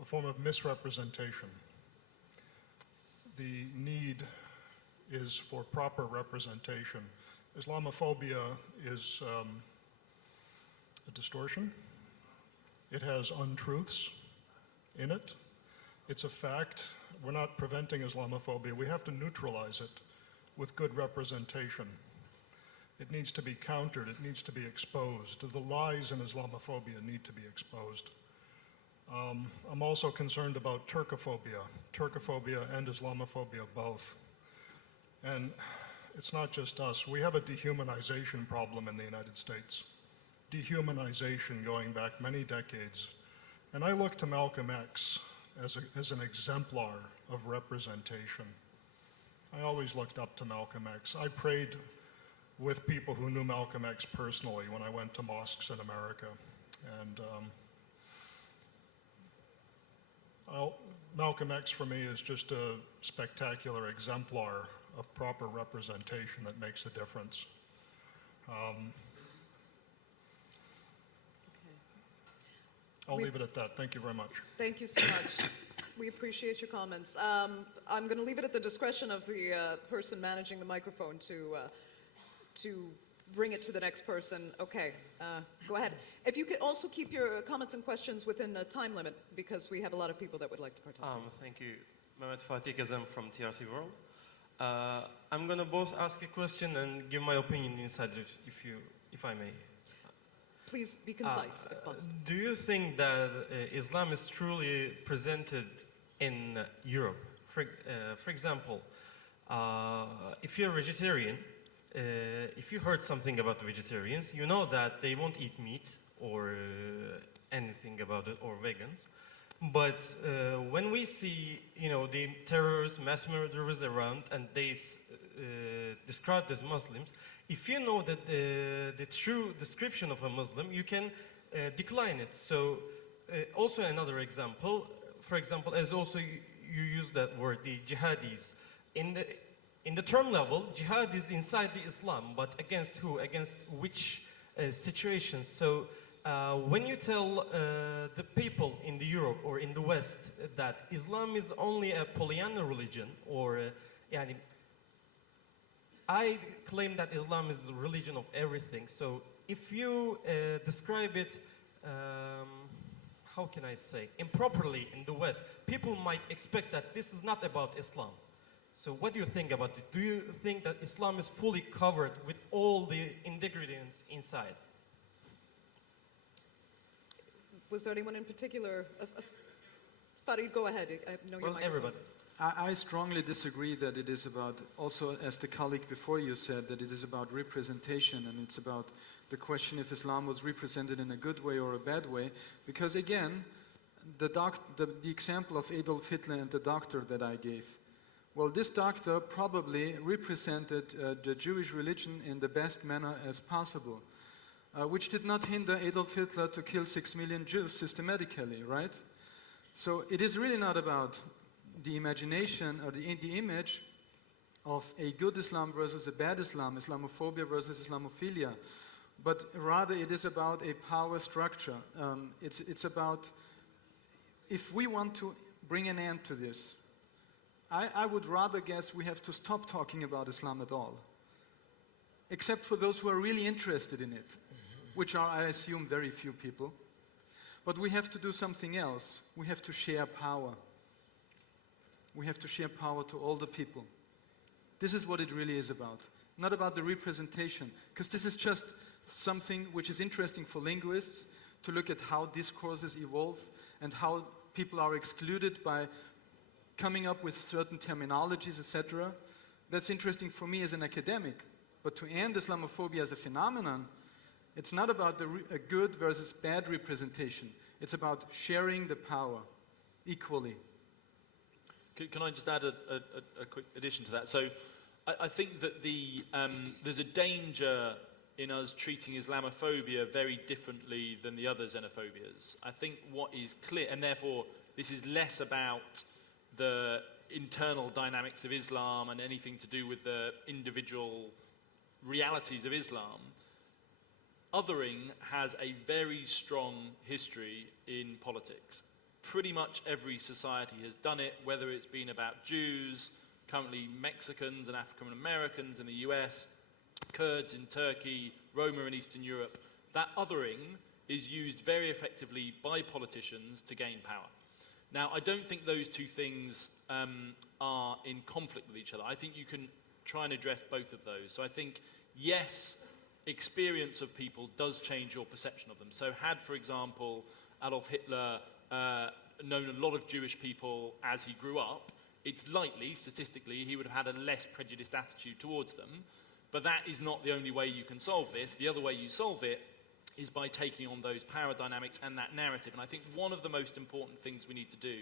a form of misrepresentation. The need is for proper representation. Islamophobia is a distortion. It has untruths in it. It's a fact. We're not preventing Islamophobia. We have to neutralize it with good representation. It needs to be countered. It needs to be exposed. The lies in Islamophobia need to be exposed. I'm also concerned about Turkophobia and Islamophobia both. And it's not just us. We have a dehumanization problem in the United States. Dehumanization going back many decades. And I look to Malcolm X as an exemplar of representation. I always looked up to Malcolm X. I prayed with people who knew Malcolm X personally when I went to mosques in America. And Malcolm X for me is just a spectacular exemplar of proper representation that makes a difference. I'll leave it at that. Thank you very much. Thank you so much. We appreciate your comments. I'm going to leave it at the discretion of the person managing the microphone to bring it to the next person. Okay, go ahead. If you could also keep your comments and questions within a time limit, because we have a lot of people that would like to participate. Thank you. Mehmet Fatih Gazem from TRT World. I'm going to both ask a question and give my opinion inside it, if I may. Please be concise, if possible. Do you think that Islam is truly presented in Europe? For example, if you're a vegetarian, if you heard something about the vegetarians, you know that they won't eat meat or anything about it, or vegans. But when we see, the terrorists, mass murderers around, and they described as Muslims, if you know that the true description of a Muslim, you can decline it. So also another example, for example, as also you use that word, the jihadis. In the term level, jihad is inside the Islam, but against who? Against which situations? So when you tell the people in the Europe or in the West that Islam is only a Pollyanna religion, or yani, I claim that Islam is a religion of everything. So if you describe it, how can I say, improperly in the West, people might expect that this is not about Islam. So what do you think about it? Do you think that Islam is fully covered with all the ingredients inside? Was there anyone in particular? Farid, go ahead. I know your microphone. Everybody. I strongly disagree that it is about, also as the colleague before you said, that it is about representation, and it's about the question if Islam was represented in a good way or a bad way. Because again, the example of Adolf Hitler and the doctor that I gave, well, this doctor probably represented the Jewish religion in the best manner as possible, which did not hinder Adolf Hitler to kill 6 million Jews systematically, right? So it is really not about the imagination or the image of a good Islam versus a bad Islam, Islamophobia versus Islamophilia, but rather it is about a power structure. It's about, if we want to bring an end to this, I would rather guess we have to stop talking about Islam at all, except for those who are really interested in it, which are, I assume, very few people. But we have to do something else. We have to share power. We have to share power to all the people. This is what it really is about. Not about the representation, because this is just something which is interesting for linguists to look at how discourses evolve and how people are excluded by coming up with certain terminologies, etc. That's interesting for me as an academic. But to end Islamophobia as a phenomenon, it's not about a good versus bad representation. It's about sharing the power equally. Can I just add a quick addition to that? So I think that there's a danger in us treating Islamophobia very differently than the other xenophobias. I think what is clear, and therefore this is less about the internal dynamics of Islam and anything to do with the individual realities of Islam. Othering has a very strong history in politics. Pretty much every society has done it, whether it's been about Jews, currently Mexicans and African Americans in the US, Kurds in Turkey, Roma in Eastern Europe. That othering is used very effectively by politicians to gain power. Now, I don't think those two things are in conflict with each other. I think you can try and address both of those. So I think, yes, experience of people does change your perception of them. So had, for example, Adolf Hitler known a lot of Jewish people as he grew up, it's likely, statistically, he would have had a less prejudiced attitude towards them. But that is not the only way you can solve this. The other way you solve it is by taking on those power dynamics and that narrative. And I think one of the most important things we need to do,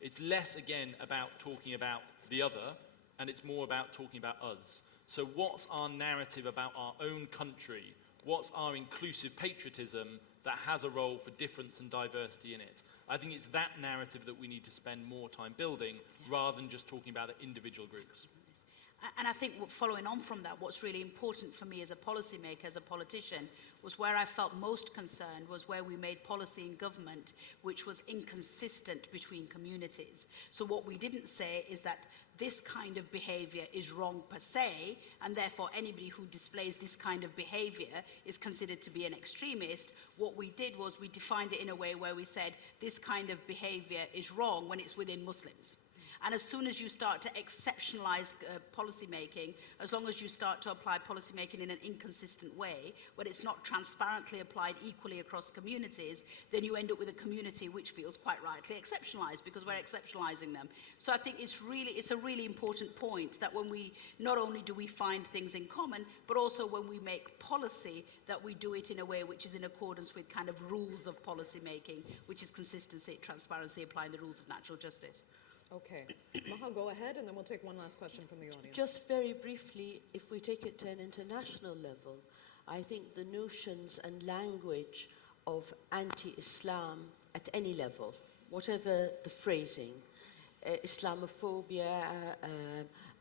it's less, again, about talking about the other, and it's more about talking about us. So what's our narrative about our own country? What's our inclusive patriotism that has a role for difference and diversity in it? I think it's that narrative that we need to spend more time building, rather than just talking about the individual groups. And I think following on from that, what's really important for me as a policymaker, as a politician, was where I felt most concerned was where we made policy in government which was inconsistent between communities. So what we didn't say is that this kind of behavior is wrong per se, and therefore anybody who displays this kind of behavior is considered to be an extremist. What we did was we defined it in a way where we said this kind of behavior is wrong when it's within Muslims. And as soon as you start to exceptionalize policy making, as long as you start to apply policy making in an inconsistent way, when it's not transparently applied equally across communities, then you end up with a community which feels quite rightly exceptionalized because we're exceptionalizing them. So I think it's a really important point that when we, not only do we find things in common, but also when we make policy, that we do it in a way which is in accordance with kind of rules of policy making, which is consistency, transparency, applying the rules of natural justice. Okay. Maha, go ahead, and then we'll take one last question from the audience. Just very briefly, if we take it to an international level, I think the notions and language of anti-Islam at any level, whatever the phrasing, Islamophobia,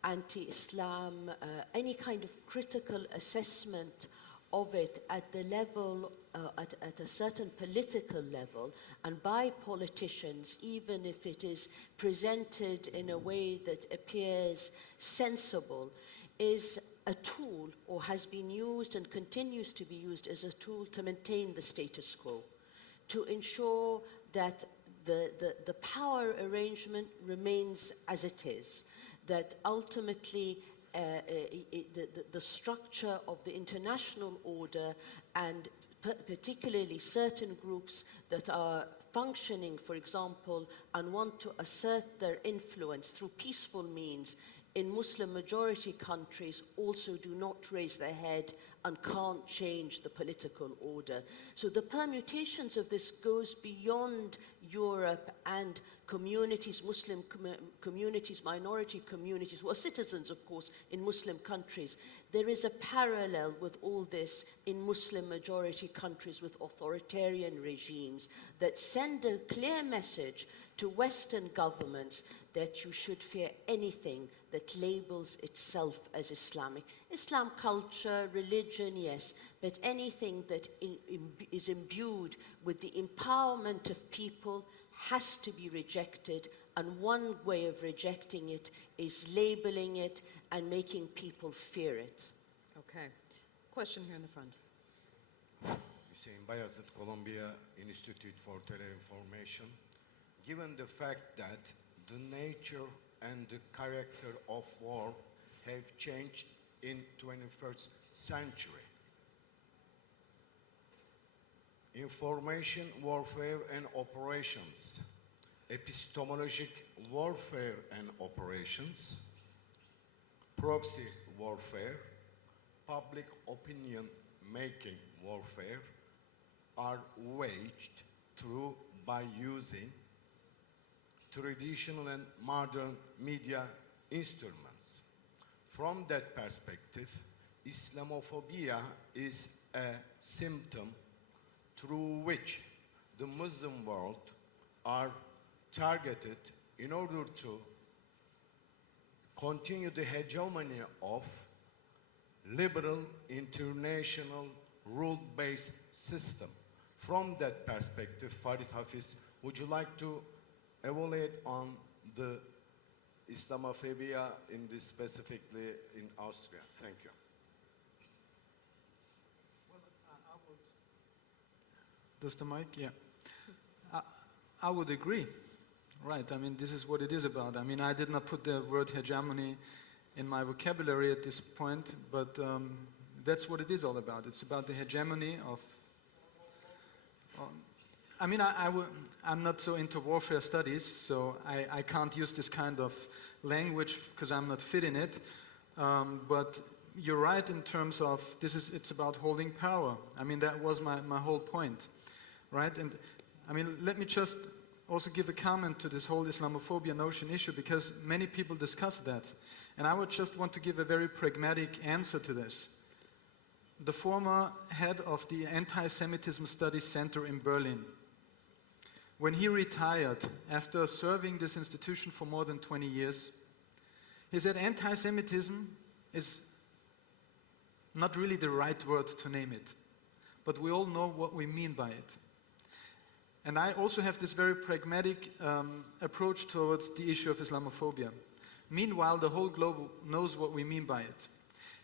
anti-Islam, any kind of critical assessment of it at the level, at a certain political level, and by politicians, even if it is presented in a way that appears sensible, is a tool, or has been used and continues to be used as a tool to maintain the status quo, to ensure that the power arrangement remains as it is, that ultimately the structure of the international order, and particularly certain groups that are functioning, for example, and want to assert their influence through peaceful means in Muslim majority countries, also do not raise their head and can't change the political order. So the permutations of this goes beyond Europe and communities, Muslim communities, minority communities, who are citizens, of course, in Muslim countries. There is a parallel with all this in Muslim majority countries with authoritarian regimes that send a clear message to Western governments that you should fear anything that labels itself as Islamic. Islam culture, religion, yes, but anything that is imbued with the empowerment of people has to be rejected, and one way of rejecting it is labeling it and making people fear it. Okay. Question here in the front. Hüseyin Bayazıt, Columbia Institute for Teleinformation. Given the fact that the nature and the character of war have changed in 21st century, information warfare and operations, epistemologic warfare and operations, proxy warfare, public opinion making warfare are waged through by using traditional and modern media instruments. From that perspective, Islamophobia is a symptom through which the Muslim world are targeted in order to continue the hegemony of liberal international rule-based system. From that perspective, Farid, Hafez, would you like to evaluate on the Islamophobia in this specifically in Austria? Thank you. Does the mic? Yeah. I would agree. Right. I mean, this is what it is about. I mean, I did not put the word hegemony in my vocabulary at this point, but that's what it is all about. It's about the hegemony of... I mean, I'm not so into warfare studies, so I can't use this kind of language because I'm not fit in it. But you're right in terms of it's about holding power. I mean, that was my whole point, right? And I mean, let me just also give a comment to this whole Islamophobia notion issue, because many people discuss that. And I would just want to give a very pragmatic answer to this. The former head of the Anti-Semitism Studies Center in Berlin, when he retired after serving this institution for more than 20 years, he said anti-Semitism is not really the right word to name it, but we all know what we mean by it. And I also have this very pragmatic approach towards the issue of Islamophobia. Meanwhile, the whole globe knows what we mean by it.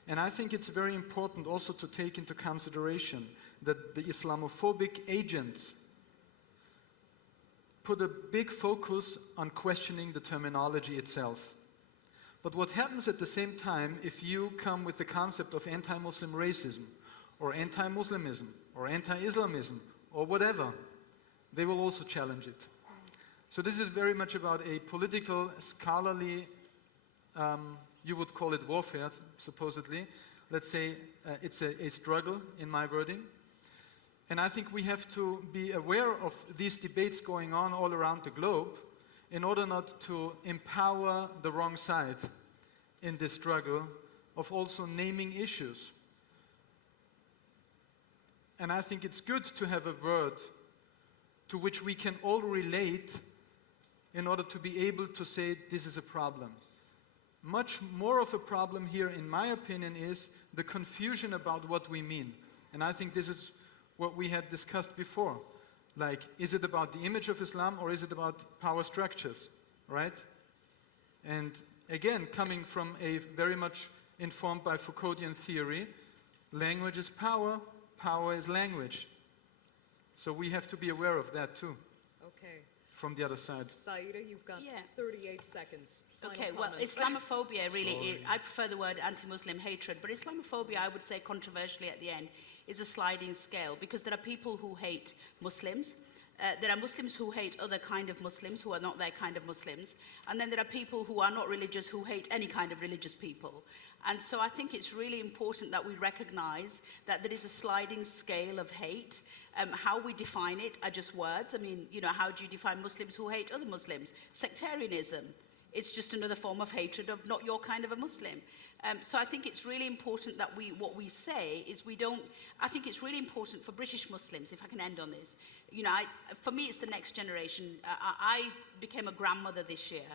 And I think it's very important also to take into consideration that the Islamophobic agents put a big focus on questioning the terminology itself. But what happens at the same time if you come with the concept of anti-Muslim racism, or anti-Muslimism, or anti-Islamism, or whatever, they will also challenge it. So this is very much about a political, scholarly, you would call it warfare, supposedly. Let's say it's a struggle in my wording. And I think we have to be aware of these debates going on all around the globe in order not to empower the wrong side in this struggle of also naming issues. And I think it's good to have a word to which we can all relate in order to be able to say this is a problem. Much more of a problem here, in my opinion, is the confusion about what we mean. And I think this is what we had discussed before. Like, is it about the image of Islam or is it about power structures, right? And again, coming from a very much informed by Foucauldian theory, language is power, power is language. So we have to be aware of that too. Okay. From the other side. Sayeeda, you've got 38 seconds. Final Okay, well, comments. Islamophobia really, I prefer the word anti-Muslim hatred, but Islamophobia, I would say controversially at the end, is a sliding scale, because there are people who hate Muslims, there are Muslims who hate other kind of Muslims who are not their kind of Muslims, and then there are people who are not religious who hate any kind of religious people. And so I think it's really important that we recognize that there is a sliding scale of hate. How we define it are just words. I mean, you know, how do you define Muslims who hate other Muslims? Sectarianism. It's just another form of hatred of not your kind of a Muslim. So I think it's really important that what we say is we don't, I think it's really important for British Muslims, if I can end on this. You know, for me, it's the next generation. I became a grandmother this year,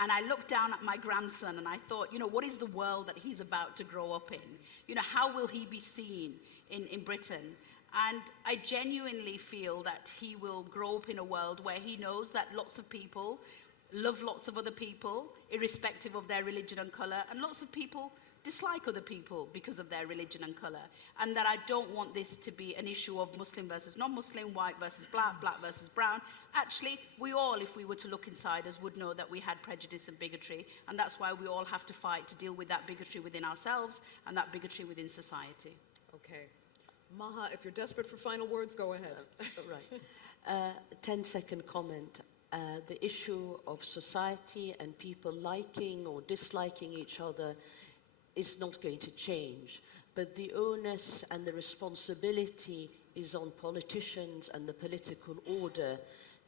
and I looked down at my grandson and I thought, you know, what is the world that he's about to grow up in? You know, how will he be seen in Britain? And I genuinely feel that he will grow up in a world where he knows that lots of people love lots of other people, irrespective of their religion and colour, and lots of people dislike other people because of their religion and colour. And that I don't want this to be an issue of Muslim versus non-Muslim, white versus black, black versus brown. Actually, we all, if we were to look inside us, would know that we had prejudice and bigotry, and that's why we all have to fight to deal with that bigotry within ourselves and that bigotry within society. Okay. Maha, if you're desperate for final words, go ahead. Right. 10-second comment. The issue of society and people liking or disliking each other is not going to change. But the onus and the responsibility is on politicians and the political order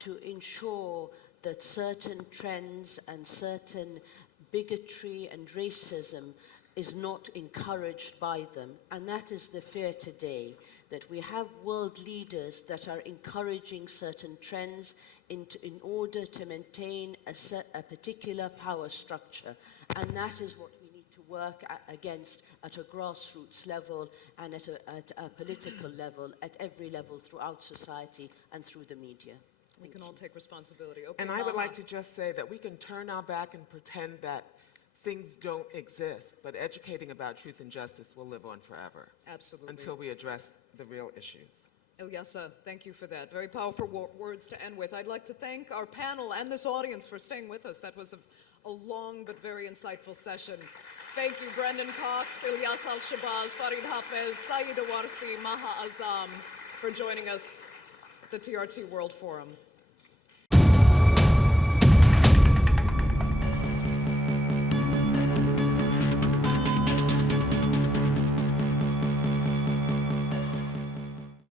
to ensure that certain trends and certain bigotry and racism is not encouraged by them. And that is the fear today, that we have world leaders that are encouraging certain trends in order to maintain a particular power structure. And that is what we need to work against at a grassroots level and at a political level, at every level throughout society and through the media. We can all take responsibility. Okay, And I would Maha. like to just say that we can turn our back and pretend that things don't exist, but educating about truth and justice will live on forever. Absolutely. Until we address the real issues. Ilyasah, thank you for that. Very powerful words to end with. I'd like to thank our panel and this audience for staying with us. That was a long but very insightful session. Thank you, Brendan Cox, Ilyasah Al-Shabazz, Farid Hafez, Sayeeda Warsi, Maha Azzam, for joining us at the TRT World Forum.